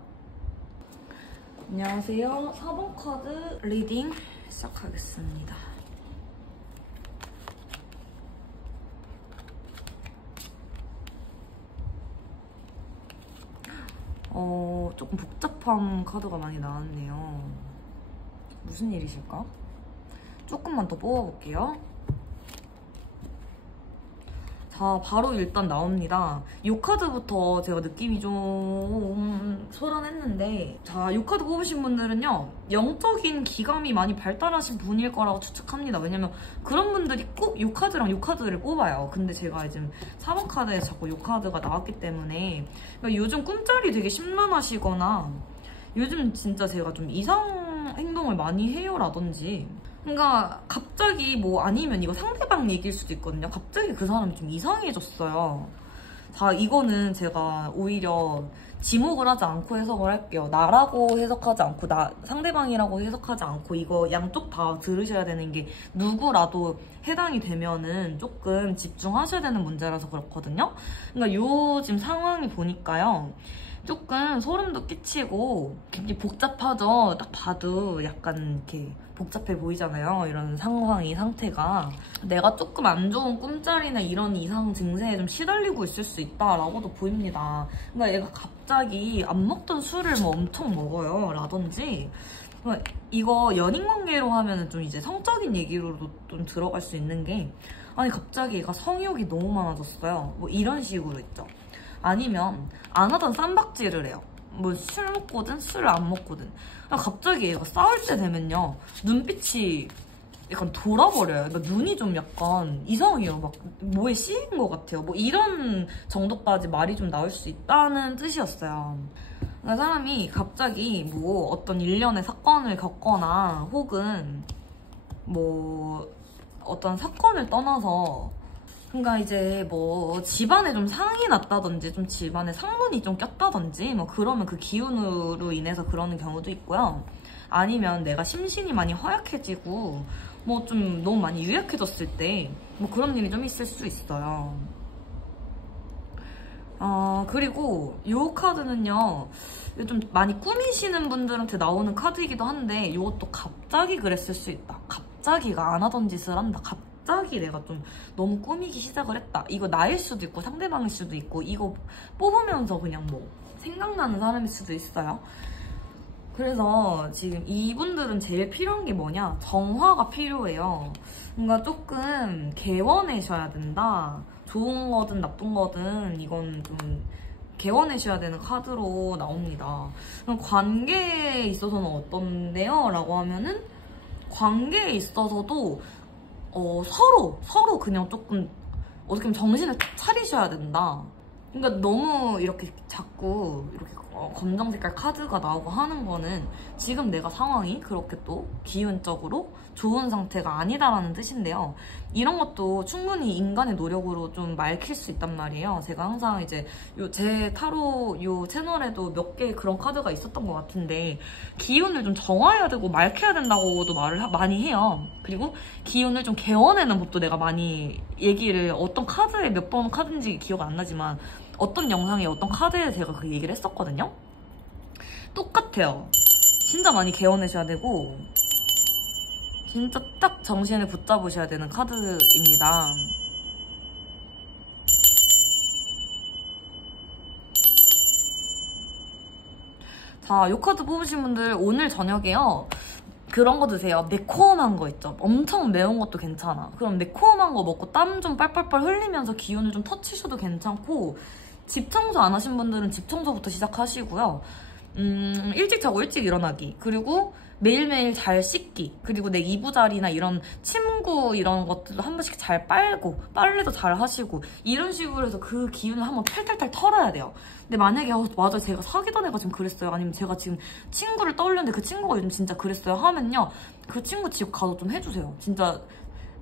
안녕하세요. 4번 카드 리딩 시작하겠습니다. 조금 복잡한 카드가 많이 나왔네요. 무슨 일이실까? 조금만 더 뽑아볼게요. 자, 바로 일단 나옵니다. 이 카드부터 제가 느낌이 좀 소란했는데 자, 이 카드 뽑으신 분들은요 영적인 기감이 많이 발달하신 분일 거라고 추측합니다. 왜냐면 그런 분들이 꼭 이 카드랑 이 카드를 뽑아요. 근데 제가 지금 4번 카드에 자꾸 이 카드가 나왔기 때문에 그러니까 요즘 꿈자리 되게 심란하시거나 요즘 진짜 제가 좀 이상 행동을 많이 해요 라든지 그러니까 갑자기 뭐 아니면 이거 상대방 얘기일 수도 있거든요. 갑자기 그 사람이 좀 이상해졌어요. 자, 이거는 제가 오히려 지목을 하지 않고 해석을 할게요. 나라고 해석하지 않고 상대방이라고 해석하지 않고 이거 양쪽 다 들으셔야 되는 게 누구라도 해당이 되면은 조금 집중하셔야 되는 문제라서 그렇거든요. 그러니까 요 지금 상황이 보니까요. 조금 소름도 끼치고 굉장히 복잡하죠. 딱 봐도 약간 이렇게 복잡해 보이잖아요. 이런 상태가. 내가 조금 안 좋은 꿈자리나 이런 이상 증세에 좀 시달리고 있을 수 있다라고도 보입니다. 그러니까 얘가 갑자기 안 먹던 술을 뭐 엄청 먹어요. 라든지 이거 연인 관계로 하면은 좀 이제 성적인 얘기로도 좀 들어갈 수 있는 게 아니 갑자기 얘가 성욕이 너무 많아졌어요. 뭐 이런 식으로 있죠. 아니면 안 하던 쌈박질을 해요. 뭐 술 먹거든 술을 안 먹거든. 갑자기 얘가 싸울 때 되면요 눈빛이 약간 돌아버려요. 그러니까 눈이 좀 약간 이상해요. 막 뭐에 씌인 것 같아요. 뭐 이런 정도까지 말이 좀 나올 수 있다는 뜻이었어요. 그러니까 사람이 갑자기 뭐 어떤 일련의 사건을 겪거나 혹은 뭐 어떤 사건을 떠나서 그러니까 이제 뭐 집안에 좀 상이 났다든지 좀 집안에 상문이 좀 꼈다든지 뭐 그러면 그 기운으로 인해서 그러는 경우도 있고요. 아니면 내가 심신이 많이 허약해지고 뭐 좀 너무 많이 유약해졌을 때 뭐 그런 일이 좀 있을 수 있어요. 그리고 이 카드는요 좀 많이 꾸미시는 분들한테 나오는 카드이기도 한데 이것도 갑자기 그랬을 수 있다. 갑자기가 안 하던 짓을 한다. 갑자기 내가 좀 너무 꾸미기 시작을 했다. 이거 나일 수도 있고 상대방일 수도 있고 이거 뽑으면서 그냥 뭐 생각나는 사람일 수도 있어요. 그래서 지금 이분들은 제일 필요한 게 뭐냐? 정화가 필요해요. 뭔가 조금 개원해셔야 된다. 좋은 거든 나쁜 거든 이건 좀 개원해셔야 되는 카드로 나옵니다. 그럼 관계에 있어서는 어떤데요? 라고 하면은 관계에 있어서도 서로 그냥 조금 어떻게 보면 정신을 딱 차리셔야 된다. 그러니까 너무 이렇게 자꾸 이렇게 검정 색깔 카드가 나오고 하는 거는 지금 내가 상황이 그렇게 또 기운적으로 좋은 상태가 아니다라는 뜻인데요. 이런 것도 충분히 인간의 노력으로 좀 말킬 수 있단 말이에요. 제가 항상 이제 제 타로 요 채널에도 몇 개 그런 카드가 있었던 것 같은데 기운을 좀 정화해야 되고 말켜야 된다고도 말을 많이 해요. 그리고 기운을 좀 개원하는 법도 내가 많이 얘기를 어떤 카드에 몇 번 카드인지 기억 안 나지만 어떤 영상에 어떤 카드에 제가 그 얘기를 했었거든요. 똑같아요. 진짜 많이 개원하셔야 되고 진짜 딱 정신을 붙잡으셔야 되는 카드입니다. 자, 이 카드 뽑으신 분들 오늘 저녁에요. 그런 거 드세요. 매콤한 거 있죠. 엄청 매운 것도 괜찮아. 그럼 매콤한 거 먹고 땀 좀 빨빨빨 흘리면서 기운을 좀 터치셔도 괜찮고 집 청소 안 하신 분들은 집 청소부터 시작하시고요. 일찍 자고 일찍 일어나기. 그리고 매일매일 잘 씻기. 그리고 내 이부자리나 이런 침구 이런 것들도 한 번씩 잘 빨고 빨래도 잘 하시고 이런 식으로 해서 그 기운을 한번 탈탈탈 털어야 돼요. 근데 만약에 맞아 제가 사귀던 애가 지금 그랬어요. 아니면 제가 지금 친구를 떠올렸는데 그 친구가 요즘 진짜 그랬어요 하면요. 그 친구 집 가서 좀 해주세요. 진짜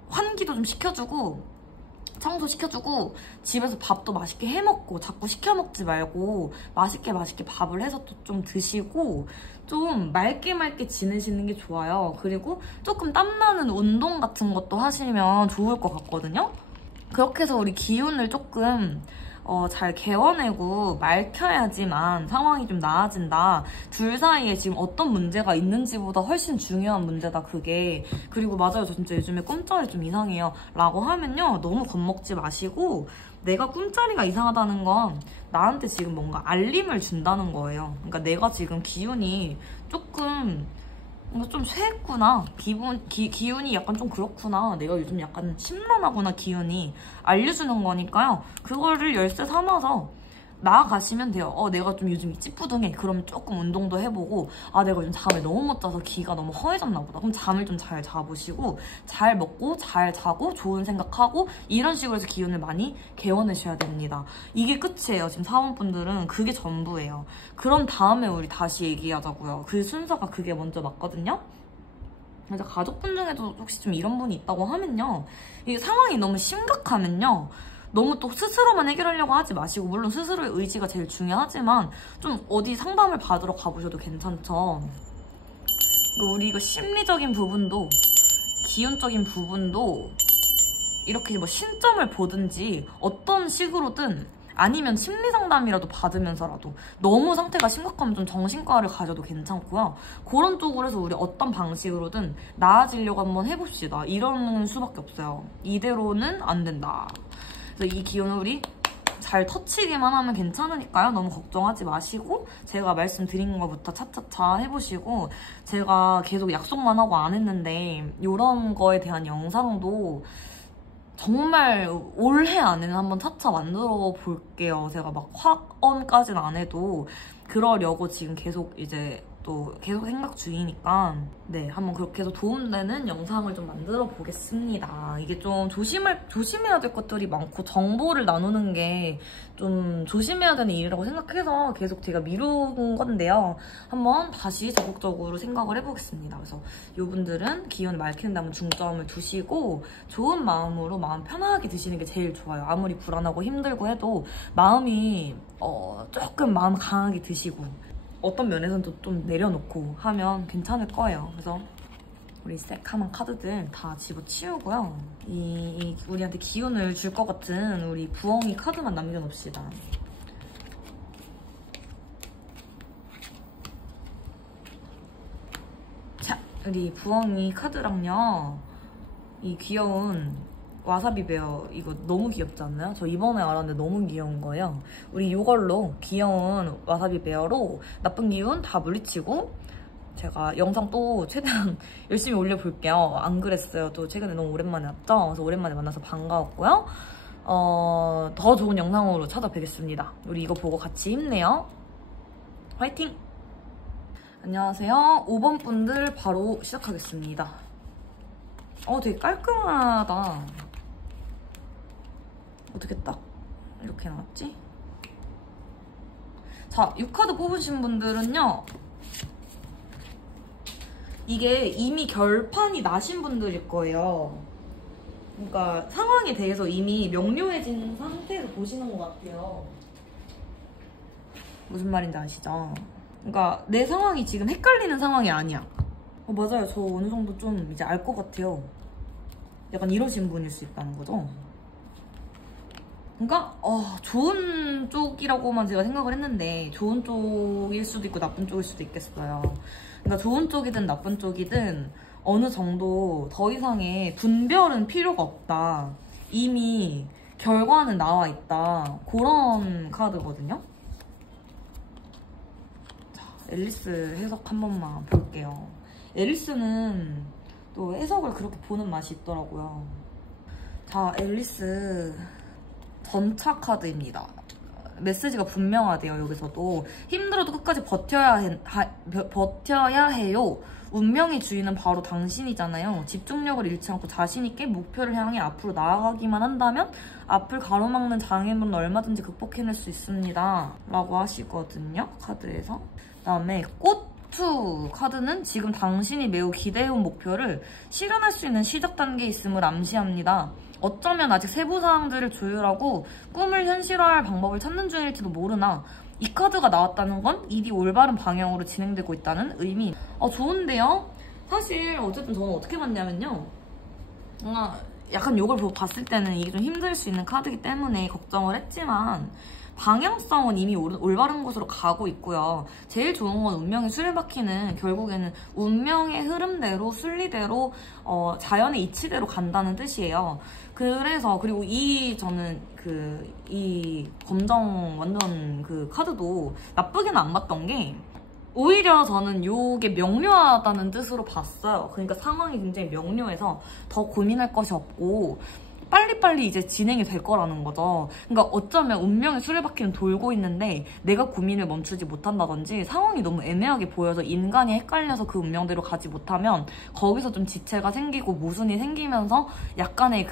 환기도 좀 시켜주고 청소 시켜주고 집에서 밥도 맛있게 해먹고 자꾸 시켜 먹지 말고 맛있게 밥을 해서 또 좀 드시고 좀 맑게 지내시는 게 좋아요. 그리고 조금 땀나는 운동 같은 것도 하시면 좋을 것 같거든요. 그렇게 해서 우리 기운을 조금 잘 개워내고 맑혀야지만 상황이 좀 나아진다. 둘 사이에 지금 어떤 문제가 있는지보다 훨씬 중요한 문제다 그게. 그리고 맞아요 저 진짜 요즘에 꿈자리 좀 이상해요 라고 하면요 너무 겁먹지 마시고 내가 꿈자리가 이상하다는 건 나한테 지금 뭔가 알림을 준다는 거예요. 그러니까 내가 지금 기운이 조금 좀 쇠했구나. 기운이 약간 좀 그렇구나. 내가 요즘 약간 심란하구나 기운이. 알려주는 거니까요. 그거를 열쇠 삼아서 나아가시면 돼요. 내가 좀 요즘 찌뿌둥해. 그럼 조금 운동도 해보고 내가 요즘 잠을 너무 못 자서 기가 너무 허해졌나 보다. 그럼 잠을 좀 잘 자보시고 잘 먹고 잘 자고 좋은 생각하고 이런 식으로 해서 기운을 많이 개원하셔야 됩니다. 이게 끝이에요. 지금 사원분들은 그게 전부예요. 그런 다음에 우리 다시 얘기하자고요. 그 순서가 그게 먼저 맞거든요. 그래서 가족분 중에도 혹시 좀 이런 분이 있다고 하면요. 이게 상황이 너무 심각하면요. 너무 또 스스로만 해결하려고 하지 마시고 물론 스스로의 의지가 제일 중요하지만 좀 어디 상담을 받으러 가보셔도 괜찮죠. 우리 이거 심리적인 부분도 기운적인 부분도 이렇게 뭐 신점을 보든지 어떤 식으로든 아니면 심리상담이라도 받으면서라도 너무 상태가 심각하면 좀 정신과를 가셔도 괜찮고요. 그런 쪽으로 해서 우리 어떤 방식으로든 나아지려고 한번 해봅시다. 이러는 수밖에 없어요. 이대로는 안 된다. 그래서 이 기운을 우리 잘 터치기만 하면 괜찮으니까요. 너무 걱정하지 마시고 제가 말씀드린 것부터 차차차 해보시고, 제가 계속 약속만 하고 안 했는데 이런 거에 대한 영상도 정말 올해 안에는 한번 차차 만들어 볼게요. 제가 막 확언까지는 안 해도 그러려고 지금 계속 이제 또 계속 생각 중이니까 네, 한번 그렇게 해서 도움되는 영상을 좀 만들어 보겠습니다. 이게 좀 조심해야 될 것들이 많고 정보를 나누는 게 좀 조심해야 되는 일이라고 생각해서 계속 제가 미룬 건데요. 한번 다시 적극적으로 생각을 해보겠습니다. 그래서 이분들은 기운을 맑히는 데 한번 중점을 두시고 좋은 마음으로 마음 편하게 드시는 게 제일 좋아요. 아무리 불안하고 힘들고 해도 마음이 조금 마음 강하게 드시고 어떤 면에서는 좀 내려놓고 하면 괜찮을 거예요. 그래서 우리 새카만 카드들 다 집어치우고요. 이 우리한테 기운을 줄 것 같은 우리 부엉이 카드만 남겨놓읍시다. 자, 우리 부엉이 카드랑요. 이 귀여운 와사비 베어, 이거 너무 귀엽지 않나요? 저 이번에 알았는데 너무 귀여운 거예요. 우리 이걸로 귀여운 와사비 베어로 나쁜 기운 다 물리치고 제가 영상 또 최대한 열심히 올려볼게요. 안 그랬어요. 또 최근에 너무 오랜만에 왔죠? 그래서 오랜만에 만나서 반가웠고요. 더 좋은 영상으로 찾아뵙겠습니다. 우리 이거 보고 같이 힘내요. 화이팅! 안녕하세요. 5번 분들 바로 시작하겠습니다. 되게 깔끔하다. 어떻게 딱 이렇게 나왔지? 자, 6카드 뽑으신 분들은요. 이게 이미 결판이 나신 분들일 거예요. 그러니까 상황에 대해서 이미 명료해진 상태에서 보시는 것 같아요. 무슨 말인지 아시죠? 그러니까 내 상황이 지금 헷갈리는 상황이 아니야. 맞아요. 저 어느 정도 좀 이제 알 것 같아요. 약간 이러신 분일 수 있다는 거죠. 그러니까 좋은 쪽이라고만 제가 생각을 했는데 좋은 쪽일 수도 있고 나쁜 쪽일 수도 있겠어요. 그러니까 좋은 쪽이든 나쁜 쪽이든 어느 정도 더 이상의 분별은 필요가 없다. 이미 결과는 나와 있다. 그런 카드거든요. 자, 앨리스 해석 한 번만 볼게요. 앨리스는 또 해석을 그렇게 보는 맛이 있더라고요. 자, 앨리스 전차 카드입니다. 메시지가 분명하대요. 여기서도 힘들어도 끝까지 버텨야 해요. 운명의 주인은 바로 당신이잖아요. 집중력을 잃지 않고 자신 있게 목표를 향해 앞으로 나아가기만 한다면 앞을 가로막는 장애물은 얼마든지 극복해낼 수 있습니다. 라고 하시거든요. 카드에서. 그다음에 꽃2 카드는 지금 당신이 매우 기대해온 목표를 실현할 수 있는 시작 단계에 있음을 암시합니다. 어쩌면 아직 세부 사항들을 조율하고 꿈을 현실화할 방법을 찾는 중일지도 모르나 이 카드가 나왔다는 건 일이 올바른 방향으로 진행되고 있다는 의미. 좋은데요? 사실 어쨌든 저는 어떻게 봤냐면요. 약간 이걸 봤을 때는 이게 좀 힘들 수 있는 카드이기 때문에 걱정을 했지만 방향성은 이미 올바른 곳으로 가고 있고요. 제일 좋은 건 운명의 수레바퀴는 결국에는 운명의 흐름대로 순리대로 자연의 이치대로 간다는 뜻이에요. 그래서 그리고 저는 이 검정 완전 그 카드도 나쁘게는 안 봤던 게 오히려 저는 이게 명료하다는 뜻으로 봤어요. 그러니까 상황이 굉장히 명료해서 더 고민할 것이 없고 빨리빨리 이제 진행이 될 거라는 거죠. 그러니까 어쩌면 운명의 수레바퀴는 돌고 있는데 내가 고민을 멈추지 못한다든지 상황이 너무 애매하게 보여서 인간이 헷갈려서 그 운명대로 가지 못하면 거기서 좀 지체가 생기고 모순이 생기면서 약간의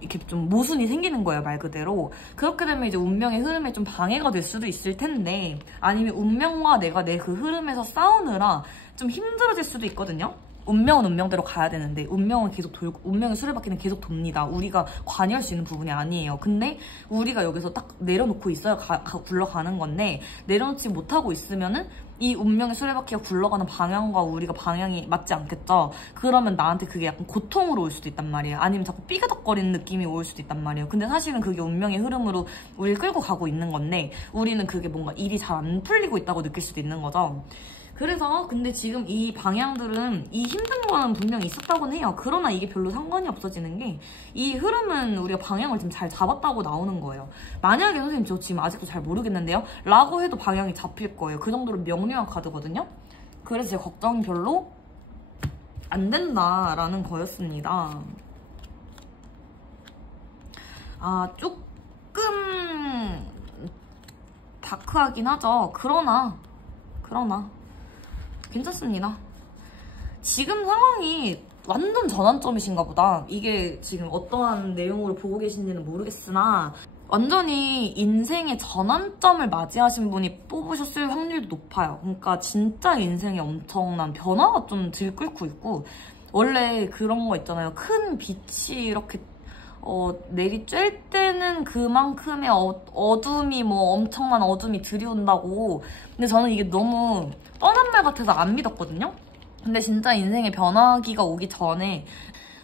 이렇게 좀 모순이 생기는 거예요, 말 그대로. 그렇게 되면 이제 운명의 흐름에 좀 방해가 될 수도 있을 텐데 아니면 운명과 내가 내 그 흐름에서 싸우느라 좀 힘들어질 수도 있거든요. 운명은 운명대로 가야 되는데 운명은 계속 돌고 운명의 수레바퀴는 계속 돕니다. 우리가 관여할 수 있는 부분이 아니에요. 근데 우리가 여기서 딱 내려놓고 있어야 굴러가는 건데 내려놓지 못하고 있으면은 이 운명의 수레바퀴가 굴러가는 방향과 우리가 방향이 맞지 않겠죠? 그러면 나한테 그게 약간 고통으로 올 수도 있단 말이에요. 아니면 자꾸 삐그덕거리는 느낌이 올 수도 있단 말이에요. 근데 사실은 그게 운명의 흐름으로 우리를 끌고 가고 있는 건데 우리는 그게 뭔가 일이 잘 안 풀리고 있다고 느낄 수도 있는 거죠. 그래서 근데 지금 이 방향들은 이 힘든 거는 분명히 있었다고는 해요. 그러나 이게 별로 상관이 없어지는 게 이 흐름은 우리가 방향을 좀 잘 잡았다고 나오는 거예요. 만약에 선생님 저 지금 아직도 잘 모르겠는데요? 라고 해도 방향이 잡힐 거예요. 그 정도로 명료한 카드거든요. 그래서 제 걱정이 별로 안 된다라는 거였습니다. 아, 조금 다크하긴 하죠. 그러나 괜찮습니다. 지금 상황이 완전 전환점이신가 보다. 이게 지금 어떠한 내용으로 보고 계신지는 모르겠으나 완전히 인생의 전환점을 맞이하신 분이 뽑으셨을 확률도 높아요. 그러니까 진짜 인생에 엄청난 변화가 좀 들끓고 있고 원래 그런 거 있잖아요. 큰 빛이 이렇게 내리쬐을 때는 그만큼의 어둠이 뭐 엄청난 어둠이 들이온다고. 근데 저는 이게 너무 뻔한 말 같아서 안 믿었거든요. 근데 진짜 인생의 변화기가 오기 전에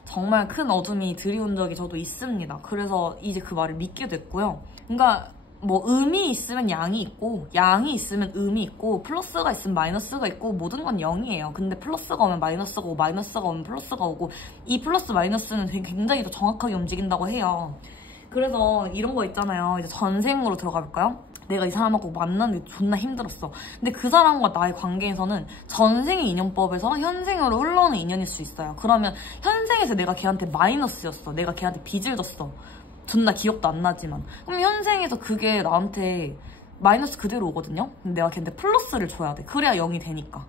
정말 큰 어둠이 들이온 적이 저도 있습니다. 그래서 이제 그 말을 믿게 됐고요. 그러니까 뭐 음이 있으면 양이 있고 양이 있으면 음이 있고 플러스가 있으면 마이너스가 있고 모든 건 0이에요. 근데 플러스가 오면 마이너스가 오고 마이너스가 오면 플러스가 오고 이 플러스 마이너스는 굉장히 더 정확하게 움직인다고 해요. 그래서 이런 거 있잖아요. 이제 전생으로 들어가 볼까요? 내가 이 사람하고 만났는데 존나 힘들었어. 근데 그 사람과 나의 관계에서는 전생의 인연법에서 현생으로 흘러오는 인연일 수 있어요. 그러면 현생에서 내가 걔한테 마이너스였어. 내가 걔한테 빚을 졌어. 존나 기억도 안 나지만. 그럼 현생에서 그게 나한테 마이너스 그대로 오거든요? 근데 내가 걔한테 플러스를 줘야 돼. 그래야 0이 되니까.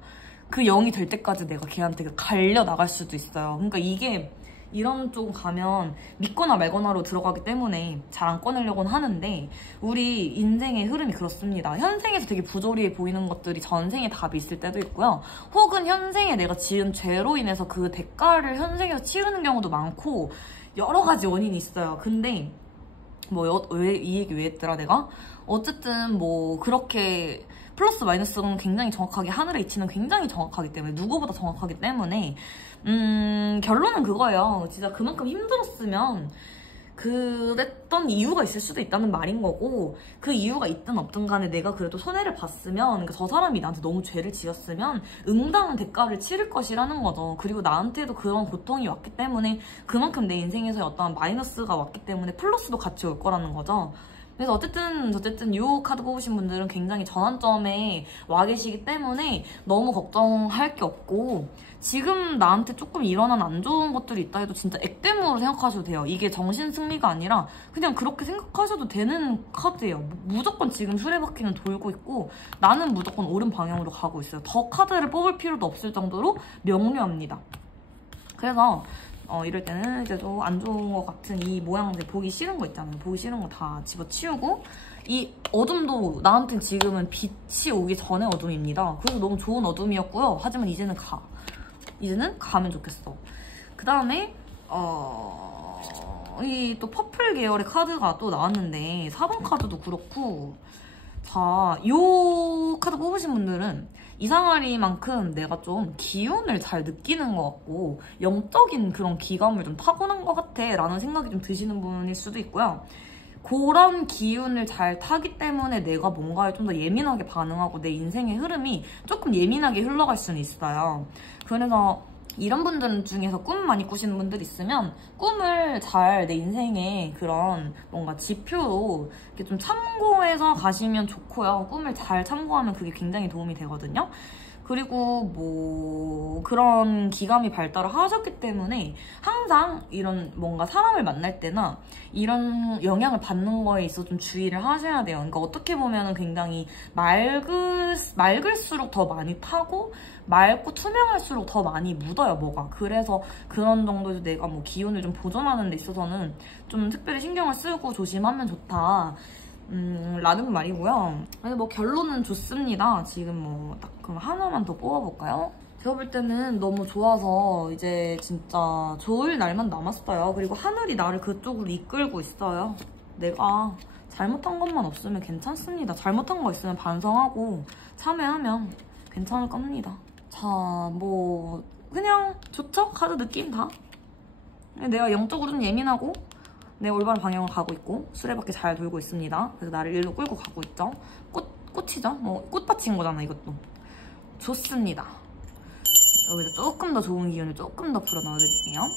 그 0이 될 때까지 내가 걔한테 갈려 나갈 수도 있어요. 그러니까 이게 이런 쪽 가면 믿거나 말거나로 들어가기 때문에 잘 안 꺼내려고는 하는데 우리 인생의 흐름이 그렇습니다. 현생에서 되게 부조리해 보이는 것들이 전생에 답이 있을 때도 있고요. 혹은 현생에 내가 지은 죄로 인해서 그 대가를 현생에서 치르는 경우도 많고 여러 가지 원인이 있어요. 근데 왜 이 얘기 왜 했더라 내가? 어쨌든 뭐 그렇게 플러스 마이너스는 굉장히 정확하게 하늘의 이치는 굉장히 정확하기 때문에 누구보다 정확하기 때문에 결론은 그거예요. 진짜 그만큼 힘들었으면 그랬던 이유가 있을 수도 있다는 말인 거고 그 이유가 있든 없든 간에 내가 그래도 손해를 봤으면 그러니까 저 사람이 나한테 너무 죄를 지었으면 응당한 대가를 치를 것이라는 거죠. 그리고 나한테도 그런 고통이 왔기 때문에 그만큼 내 인생에서 어떤 마이너스가 왔기 때문에 플러스도 같이 올 거라는 거죠. 그래서 어쨌든 이 카드 뽑으신 분들은 굉장히 전환점에 와 계시기 때문에 너무 걱정할 게 없고 지금 나한테 조금 일어난 안 좋은 것들이 있다 해도 진짜 액땜으로 생각하셔도 돼요. 이게 정신승리가 아니라 그냥 그렇게 생각하셔도 되는 카드예요. 무조건 지금 수레바퀴는 돌고 있고 나는 무조건 옳은 방향으로 가고 있어요. 더 카드를 뽑을 필요도 없을 정도로 명료합니다. 그래서 이럴 때는 이제 좀 안 좋은 것 같은 이 모양들 보기 싫은 거 있잖아요. 보기 싫은 거 다 집어치우고 이 어둠도 나한테는 지금은 빛이 오기 전의 어둠입니다. 그래서 너무 좋은 어둠이었고요. 하지만 이제는 가면 좋겠어. 그 다음에 이 또 퍼플 계열의 카드가 또 나왔는데 4번 카드도 그렇고 자, 요 카드 뽑으신 분들은 이상하리만큼 내가 좀 기운을 잘 느끼는 것 같고 영적인 그런 기감을 좀 타고난 것 같아 라는 생각이 좀 드시는 분일 수도 있고요. 그런 기운을 잘 타기 때문에 내가 뭔가에 좀 더 예민하게 반응하고 내 인생의 흐름이 조금 예민하게 흘러갈 수는 있어요. 그래서 이런 분들 중에서 꿈 많이 꾸시는 분들 있으면 꿈을 잘 내 인생의 그런 뭔가 지표로 이렇게 좀 참고해서 가시면 좋고요. 꿈을 잘 참고하면 그게 굉장히 도움이 되거든요. 그리고 뭐 그런 기감이 발달을 하셨기 때문에 항상 이런 뭔가 사람을 만날 때나 이런 영향을 받는 거에 있어 좀 주의를 하셔야 돼요. 그러니까 어떻게 보면 굉장히 맑을수록 더 많이 타고 맑고 투명할수록 더 많이 묻어요, 뭐가. 그래서 그런 정도에서 내가 뭐 기운을 좀 보존하는 데 있어서는 좀 특별히 신경을 쓰고 조심하면 좋다. 라는 말이고요. 근데 뭐 결론은 좋습니다. 지금 뭐 딱 그럼 하나만 더 뽑아볼까요? 제가 볼 때는 너무 좋아서 이제 진짜 좋을 날만 남았어요. 그리고 하늘이 나를 그쪽으로 이끌고 있어요. 내가 잘못한 것만 없으면 괜찮습니다. 잘못한 거 있으면 반성하고 참여하면 괜찮을 겁니다. 자, 뭐 그냥 좋죠? 카드 느낌 다. 내가 영적으로는 예민하고 내 올바른 방향을 가고 있고 수레바퀴 잘 돌고 있습니다. 그래서 나를 일로 끌고 가고 있죠. 꽃이죠? 뭐 꽃밭인 거잖아 이것도. 좋습니다. 여기서 조금 더 좋은 기운을 조금 더 불어 넣어드릴게요.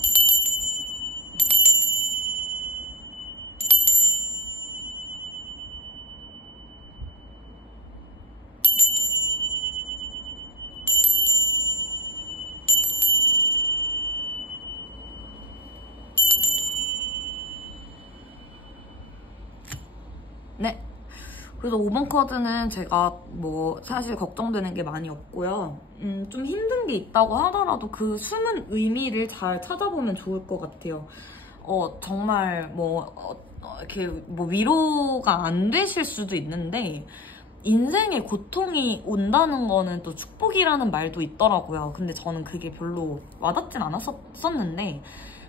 네. 그래서 5번 카드는 제가 뭐 사실 걱정되는 게 많이 없고요. 좀 힘든 게 있다고 하더라도 그 숨은 의미를 잘 찾아보면 좋을 것 같아요. 정말 이렇게 뭐 위로가 안 되실 수도 있는데 인생에 고통이 온다는 거는 또 축복이라는 말도 있더라고요. 근데 저는 그게 별로 와닿진 않았었는데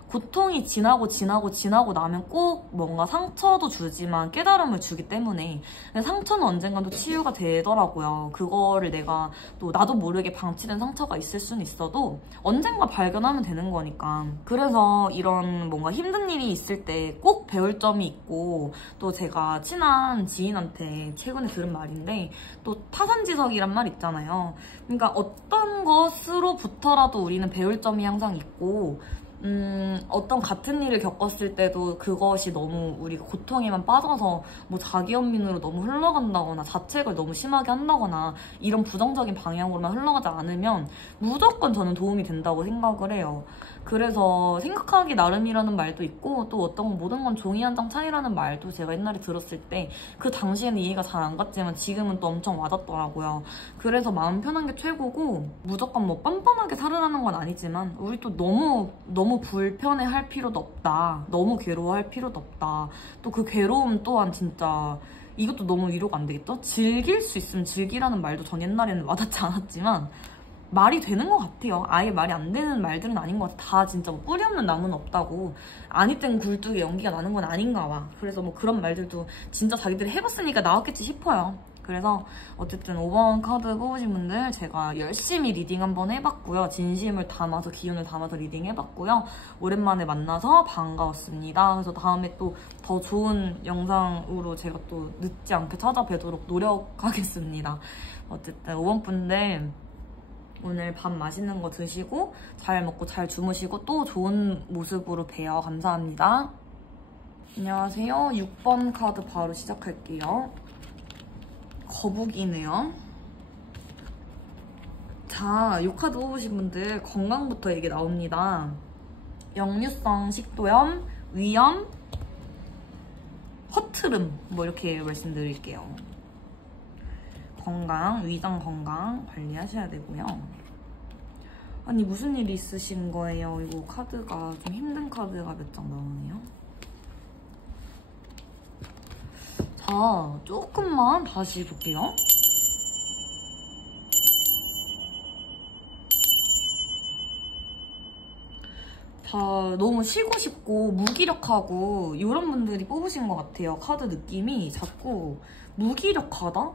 고통이 지나고 나면 꼭 뭔가 상처도 주지만 깨달음을 주기 때문에 상처는 언젠간 또 치유가 되더라고요. 그거를 내가 또 나도 모르게 방치된 상처가 있을 수는 있어도 언젠가 발견하면 되는 거니까. 그래서 이런 뭔가 힘든 일이 있을 때 꼭 배울 점이 있고, 또 제가 친한 지인한테 최근에 들은 말인데 또 타산지석이란 말 있잖아요. 그러니까 어떤 것으로부터라도 우리는 배울 점이 항상 있고 어떤 같은 일을 겪었을 때도 그것이 너무 우리가 고통에만 빠져서 뭐 자기연민으로 너무 흘러간다거나 자책을 너무 심하게 한다거나 이런 부정적인 방향으로만 흘러가지 않으면 무조건 저는 도움이 된다고 생각을 해요. 그래서 생각하기 나름이라는 말도 있고 또 어떤 모든 건 종이 한 장 차이라는 말도 제가 옛날에 들었을 때 그 당시에는 이해가 잘 안 갔지만 지금은 또 엄청 와닿더라고요. 그래서 마음 편한 게 최고고 무조건 뭐 뻔뻔하게 살으라는 건 아니지만 우리 또 너무 불편해할 필요도 없다. 너무 괴로워할 필요도 없다. 또 그 괴로움 또한 진짜 이것도 너무 위로가 안 되겠죠? 즐길 수 있으면 즐기라는 말도 전 옛날에는 와닿지 않았지만 말이 되는 것 같아요. 아예 말이 안 되는 말들은 아닌 것 같아. 다 진짜 뭐 뿌리 없는 나무는 없다고. 아니 땐 굴뚝에 연기가 나는 건 아닌가 봐. 그래서 뭐 그런 말들도 진짜 자기들이 해봤으니까 나왔겠지 싶어요. 그래서 어쨌든 5번 카드 뽑으신 분들 제가 열심히 리딩 한번 해봤고요. 진심을 담아서 기운을 담아서 리딩 해봤고요. 오랜만에 만나서 반가웠습니다. 그래서 다음에 또 더 좋은 영상으로 제가 또 늦지 않게 찾아뵈도록 노력하겠습니다. 어쨌든 5번 분들 오늘 밥 맛있는 거 드시고 잘 먹고 잘 주무시고 또 좋은 모습으로 봬요. 감사합니다. 안녕하세요. 6번 카드 바로 시작할게요. 거북이네요. 자, 이 카드 뽑으신 분들 건강부터 얘기 나옵니다. 역류성 식도염, 위염, 허트름 뭐 이렇게 말씀드릴게요. 건강, 위장 건강 관리하셔야 되고요. 아니 무슨 일이 있으신 거예요? 이거 카드가 좀 힘든 카드가 몇 장 나오네요. 자, 조금만 다시 볼게요. 자, 너무 쉬고 싶고 무기력하고 이런 분들이 뽑으신 것 같아요. 카드 느낌이 자꾸 무기력하다?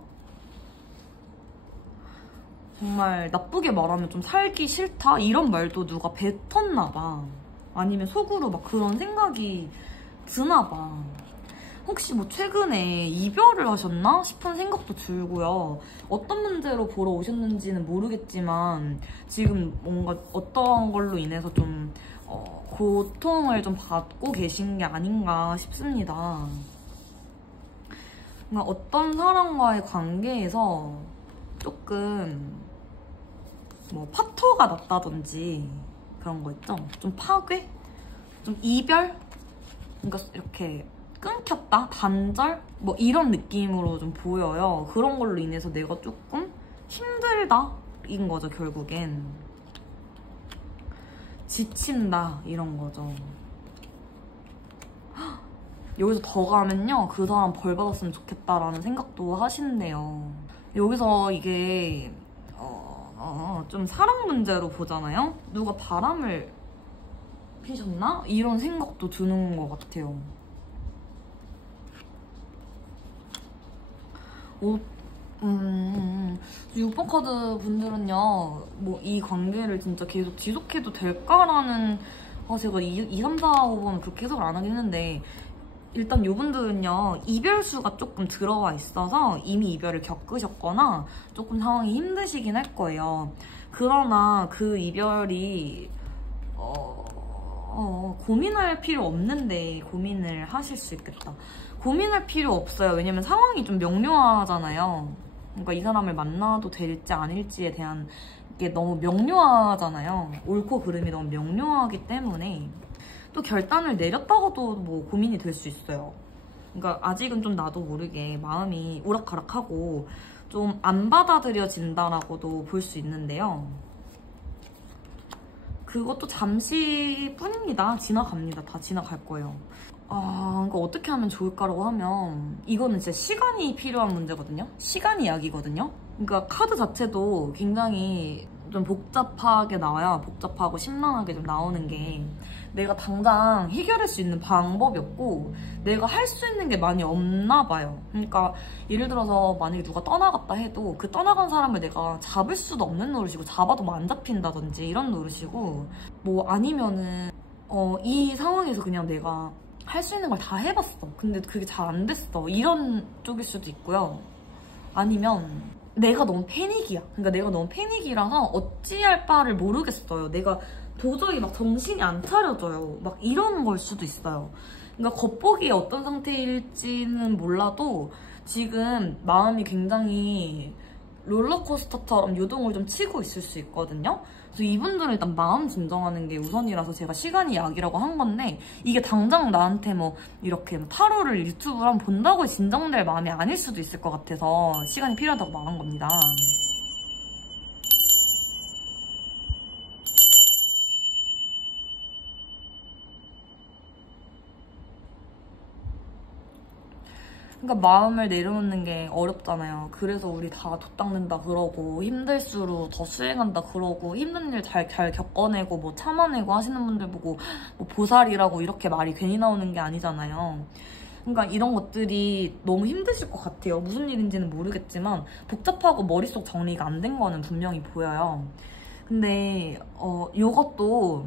정말 나쁘게 말하면 좀 살기 싫다? 이런 말도 누가 뱉었나 봐. 아니면 속으로 막 그런 생각이 드나 봐. 혹시 뭐 최근에 이별을 하셨나 싶은 생각도 들고요. 어떤 문제로 보러 오셨는지는 모르겠지만 지금 뭔가 어떤 걸로 인해서 좀 고통을 좀 받고 계신 게 아닌가 싶습니다. 뭔가 어떤 사람과의 관계에서 조금 뭐 파토가 났다든지 그런 거 있죠? 좀 파괴? 좀 이별? 그러니까 이렇게 끊겼다? 단절? 뭐 이런 느낌으로 좀 보여요. 그런 걸로 인해서 내가 조금 힘들다? 인 거죠, 결국엔. 지친다, 이런 거죠. 여기서 더 가면요, 그 사람 벌 받았으면 좋겠다라는 생각도 하신대요. 여기서 이게 좀 사랑 문제로 보잖아요. 누가 바람을 피셨나? 이런 생각도 드는 것 같아요. 오, 6번 카드 분들은요, 뭐 이 관계를 진짜 계속 지속해도 될까라는, 제가 2, 3, 4, 5번 그렇게 해석을 안 하긴 했는데, 일단 이분들은요, 이별수가 조금 들어와 있어서 이미 이별을 겪으셨거나 조금 상황이 힘드시긴 할 거예요. 그러나 그 이별이 고민할 필요 없는데 고민을 하실 수 있겠다. 고민할 필요 없어요. 왜냐면 상황이 좀 명료하잖아요. 그러니까 이 사람을 만나도 될지 아닐지에 대한 게 너무 명료하잖아요. 옳고 그름이 너무 명료하기 때문에 또 결단을 내렸다가도 뭐 고민이 될 수 있어요. 그러니까 아직은 좀 나도 모르게 마음이 오락가락하고 좀 안 받아들여진다라고도 볼 수 있는데요. 그것도 잠시뿐입니다. 지나갑니다. 다 지나갈 거예요. 그러니까 어떻게 하면 좋을까라고 하면 이거는 진짜 시간이 필요한 문제거든요. 시간이 약이거든요. 그러니까 카드 자체도 굉장히 좀 복잡하게 나와요. 복잡하고 심란하게 좀 나오는 게 내가 당장 해결할 수 있는 방법이 없고 내가 할 수 있는 게 많이 없나 봐요. 그러니까 예를 들어서 만약에 누가 떠나갔다 해도 그 떠나간 사람을 내가 잡을 수도 없는 노릇이고 잡아도 뭐 안 잡힌다든지 이런 노릇이고 뭐 아니면은 이 상황에서 그냥 내가 할 수 있는 걸 다 해봤어. 근데 그게 잘 안 됐어. 이런 쪽일 수도 있고요. 아니면 내가 너무 패닉이야. 그러니까 내가 너무 패닉이라서 어찌할 바를 모르겠어요. 내가 도저히 막 정신이 안 차려져요. 막 이런 걸 수도 있어요. 그러니까 겉보기에 어떤 상태일지는 몰라도 지금 마음이 굉장히 롤러코스터처럼 요동을 좀 치고 있을 수 있거든요. 그래서 이분들은 일단 마음 진정하는 게 우선이라서 제가 시간이 약이라고 한 건데 이게 당장 나한테 뭐 이렇게 타로를 유튜브를 한번 본다고 진정될 마음이 아닐 수도 있을 것 같아서 시간이 필요하다고 말한 겁니다. 그러니까 마음을 내려놓는 게 어렵잖아요. 그래서 우리 다 돛닦는다 그러고 힘들수록 더 수행한다 그러고 힘든 일 잘 겪어내고 뭐 참아내고 하시는 분들 보고 뭐 보살이라고 이렇게 말이 괜히 나오는 게 아니잖아요. 그러니까 이런 것들이 너무 힘드실 것 같아요. 무슨 일인지는 모르겠지만 복잡하고 머릿속 정리가 안 된 거는 분명히 보여요. 근데 요것도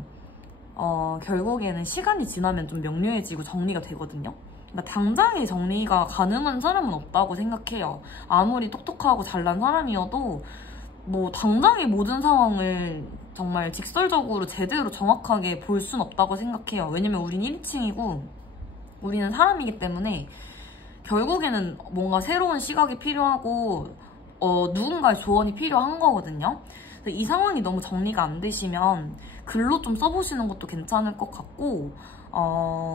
결국에는 시간이 지나면 좀 명료해지고 정리가 되거든요. 그러니까 당장에 정리가 가능한 사람은 없다고 생각해요. 아무리 똑똑하고 잘난 사람이어도 뭐 당장의 모든 상황을 정말 직설적으로 제대로 정확하게 볼 순 없다고 생각해요. 왜냐면 우린 1인칭이고 우리는 사람이기 때문에 결국에는 뭔가 새로운 시각이 필요하고 누군가의 조언이 필요한 거거든요. 이 상황이 너무 정리가 안 되시면 글로 좀 써보시는 것도 괜찮을 것 같고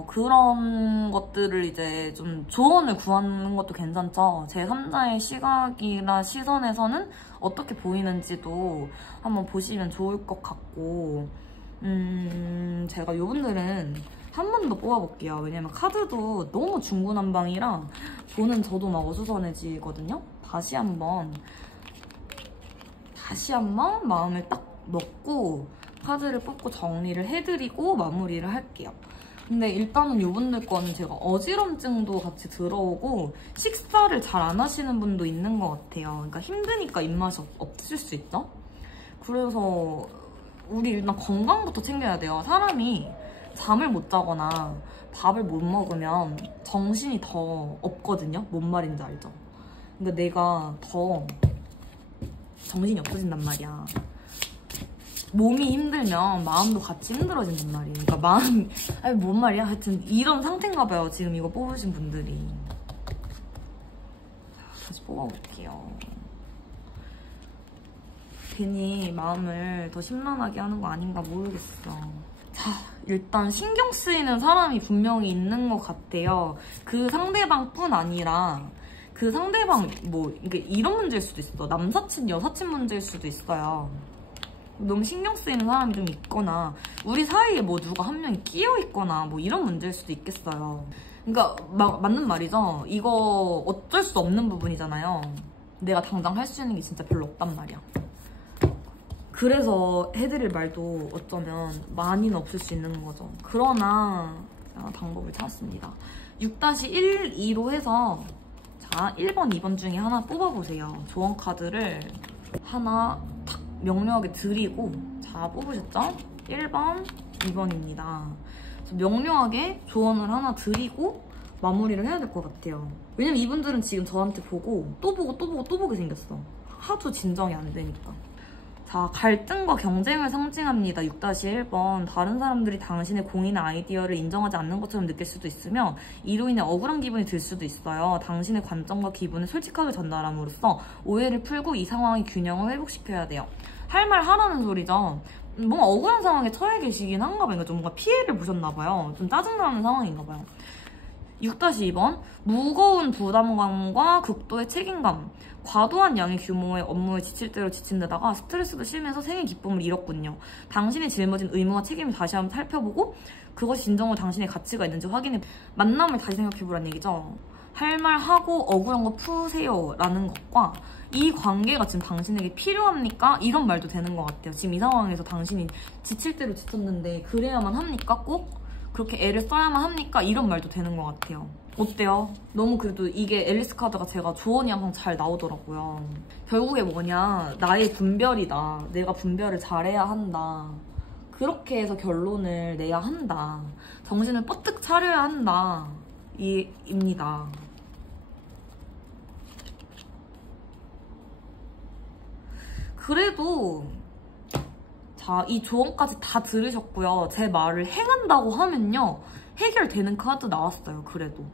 그런 것들을 이제 좀 조언을 구하는 것도 괜찮죠. 제3자의 시각이나 시선에서는 어떻게 보이는지도 한번 보시면 좋을 것 같고 제가 요분들은 한 번 더 뽑아볼게요. 왜냐면 카드도 너무 중구난방이라 보는 저도 막 어수선해지거든요. 다시 한번 마음을 딱 넣고 카드를 뽑고 정리를 해드리고 마무리를 할게요. 근데 일단은 이분들 거는 제가 어지럼증도 같이 들어오고 식사를 잘 안 하시는 분도 있는 것 같아요. 그러니까 힘드니까 입맛이 없을 수 있죠? 그래서 우리 일단 건강부터 챙겨야 돼요. 사람이 잠을 못 자거나 밥을 못 먹으면 정신이 더 없거든요? 뭔 말인지 알죠? 그러니까 내가 더 정신이 없어진단 말이야. 몸이 힘들면 마음도 같이 힘들어진단 말이에요. 그러니까 아니 뭔 말이야? 하여튼 이런 상태인가 봐요. 지금 이거 뽑으신 분들이. 다시 뽑아볼게요. 괜히 마음을 더 심란하게 하는 거 아닌가 모르겠어. 자, 일단 신경 쓰이는 사람이 분명히 있는 것 같아요. 그 상대방뿐 아니라 그 상대방 뭐 이런 문제일 수도 있어. 남사친, 여사친 문제일 수도 있어요. 너무 신경 쓰이는 사람이 좀 있거나 우리 사이에 뭐 누가 한 명이 끼어 있거나 뭐 이런 문제일 수도 있겠어요. 그러니까 맞는 말이죠. 이거 어쩔 수 없는 부분이잖아요. 내가 당장 할 수 있는 게 진짜 별로 없단 말이야. 그래서 해드릴 말도 어쩌면 많이는 없을 수 있는 거죠. 그러나 방법을 찾았습니다. 6-1, 2로 해서 자 1번, 2번 중에 하나 뽑아보세요. 조언 카드를 하나 탁 명료하게 드리고 자 뽑으셨죠? 1번, 2번입니다. 명료하게 조언을 하나 드리고 마무리를 해야 될 것 같아요. 왜냐면 이분들은 지금 저한테 보고 또 보고 또 보고 또 보게 생겼어. 하도 진정이 안 되니까. 자, 갈등과 경쟁을 상징합니다. 6-1번. 다른 사람들이 당신의 공이나 아이디어를 인정하지 않는 것처럼 느낄 수도 있으며 이로 인해 억울한 기분이 들 수도 있어요. 당신의 관점과 기분을 솔직하게 전달함으로써 오해를 풀고 이 상황의 균형을 회복시켜야 돼요. 할 말 하라는 소리죠. 뭔가 억울한 상황에 처해 계시긴 한가 봐요. 좀 뭔가 피해를 보셨나 봐요. 좀 짜증나는 상황인가 봐요. 6-2번. 무거운 부담감과 극도의 책임감. 과도한 양의 규모의 업무에 지칠 대로 지친 데다가 스트레스도 심해서 생의 기쁨을 잃었군요. 당신이 짊어진 의무와 책임을 다시 한번 살펴보고 그것이 진정으로 당신의 가치가 있는지 확인해 만남을 다시 생각해보란 얘기죠. 할 말 하고 억울한 거 푸세요 라는 것과 이 관계가 지금 당신에게 필요합니까? 이런 말도 되는 것 같아요. 지금 이 상황에서 당신이 지칠 대로 지쳤는데 그래야만 합니까? 꼭? 그렇게 애를 써야만 합니까? 이런 말도 되는 것 같아요. 어때요? 너무 그래도 이게 앨리스 카드가 제가 조언이 항상 잘 나오더라고요. 결국에 뭐냐, 나의 분별이다. 내가 분별을 잘해야 한다. 그렇게 해서 결론을 내야 한다. 정신을 뻗뜩 차려야 한다. 입니다. 그래도 자, 이 조언까지 다 들으셨고요. 제 말을 행한다고 하면요. 해결되는 카드 나왔어요. 그래도.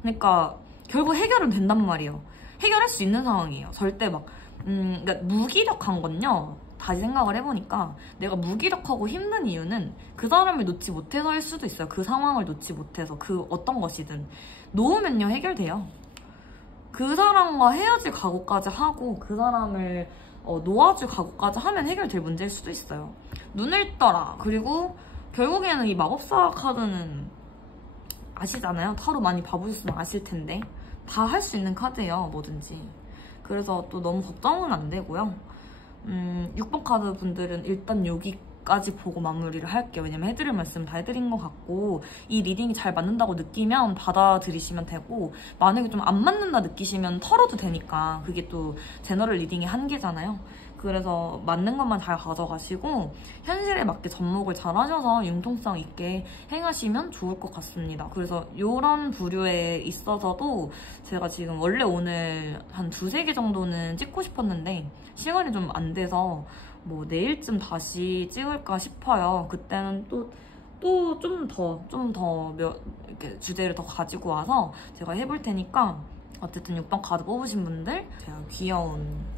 그러니까 결국 해결은 된단 말이에요. 해결할 수 있는 상황이에요. 절대 막 그러니까 무기력한 건요. 다시 생각을 해보니까 내가 무기력하고 힘든 이유는 그 사람을 놓지 못해서일 수도 있어요. 그 상황을 놓지 못해서 그 어떤 것이든 놓으면요 해결돼요. 그 사람과 헤어질 각오까지 하고 그 사람을 놓아줄 각오까지 하면 해결될 문제일 수도 있어요. 눈을 떠라. 그리고 결국에는 이 마법사 카드는 아시잖아요. 타로 많이 봐보셨으면 아실 텐데 다 할 수 있는 카드예요. 뭐든지. 그래서 또 너무 걱정은 안 되고요. 6번 카드 분들은 일단 여기까지 보고 마무리를 할게요. 왜냐면 해드릴 말씀 다 해드린 것 같고 이 리딩이 잘 맞는다고 느끼면 받아들이시면 되고 만약에 좀 안 맞는다 느끼시면 털어도 되니까 그게 또 제너럴 리딩의 한계잖아요. 그래서 맞는 것만 잘 가져가시고 현실에 맞게 접목을 잘 하셔서 융통성 있게 행하시면 좋을 것 같습니다. 그래서 이런 부류에 있어서도 제가 지금 원래 오늘 한 2-3개 정도는 찍고 싶었는데 시간이 좀 안 돼서 뭐 내일쯤 다시 찍을까 싶어요. 그때는 또 좀 더 이렇게 주제를 더 가지고 와서 제가 해볼 테니까 어쨌든 6번 카드 뽑으신 분들 제가 귀여운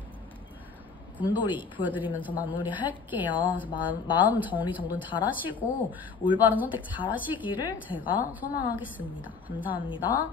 곰돌이 보여드리면서 마무리할게요. 그래서 마음 정리 정돈 잘 하시고 올바른 선택 잘 하시기를 제가 소망하겠습니다. 감사합니다.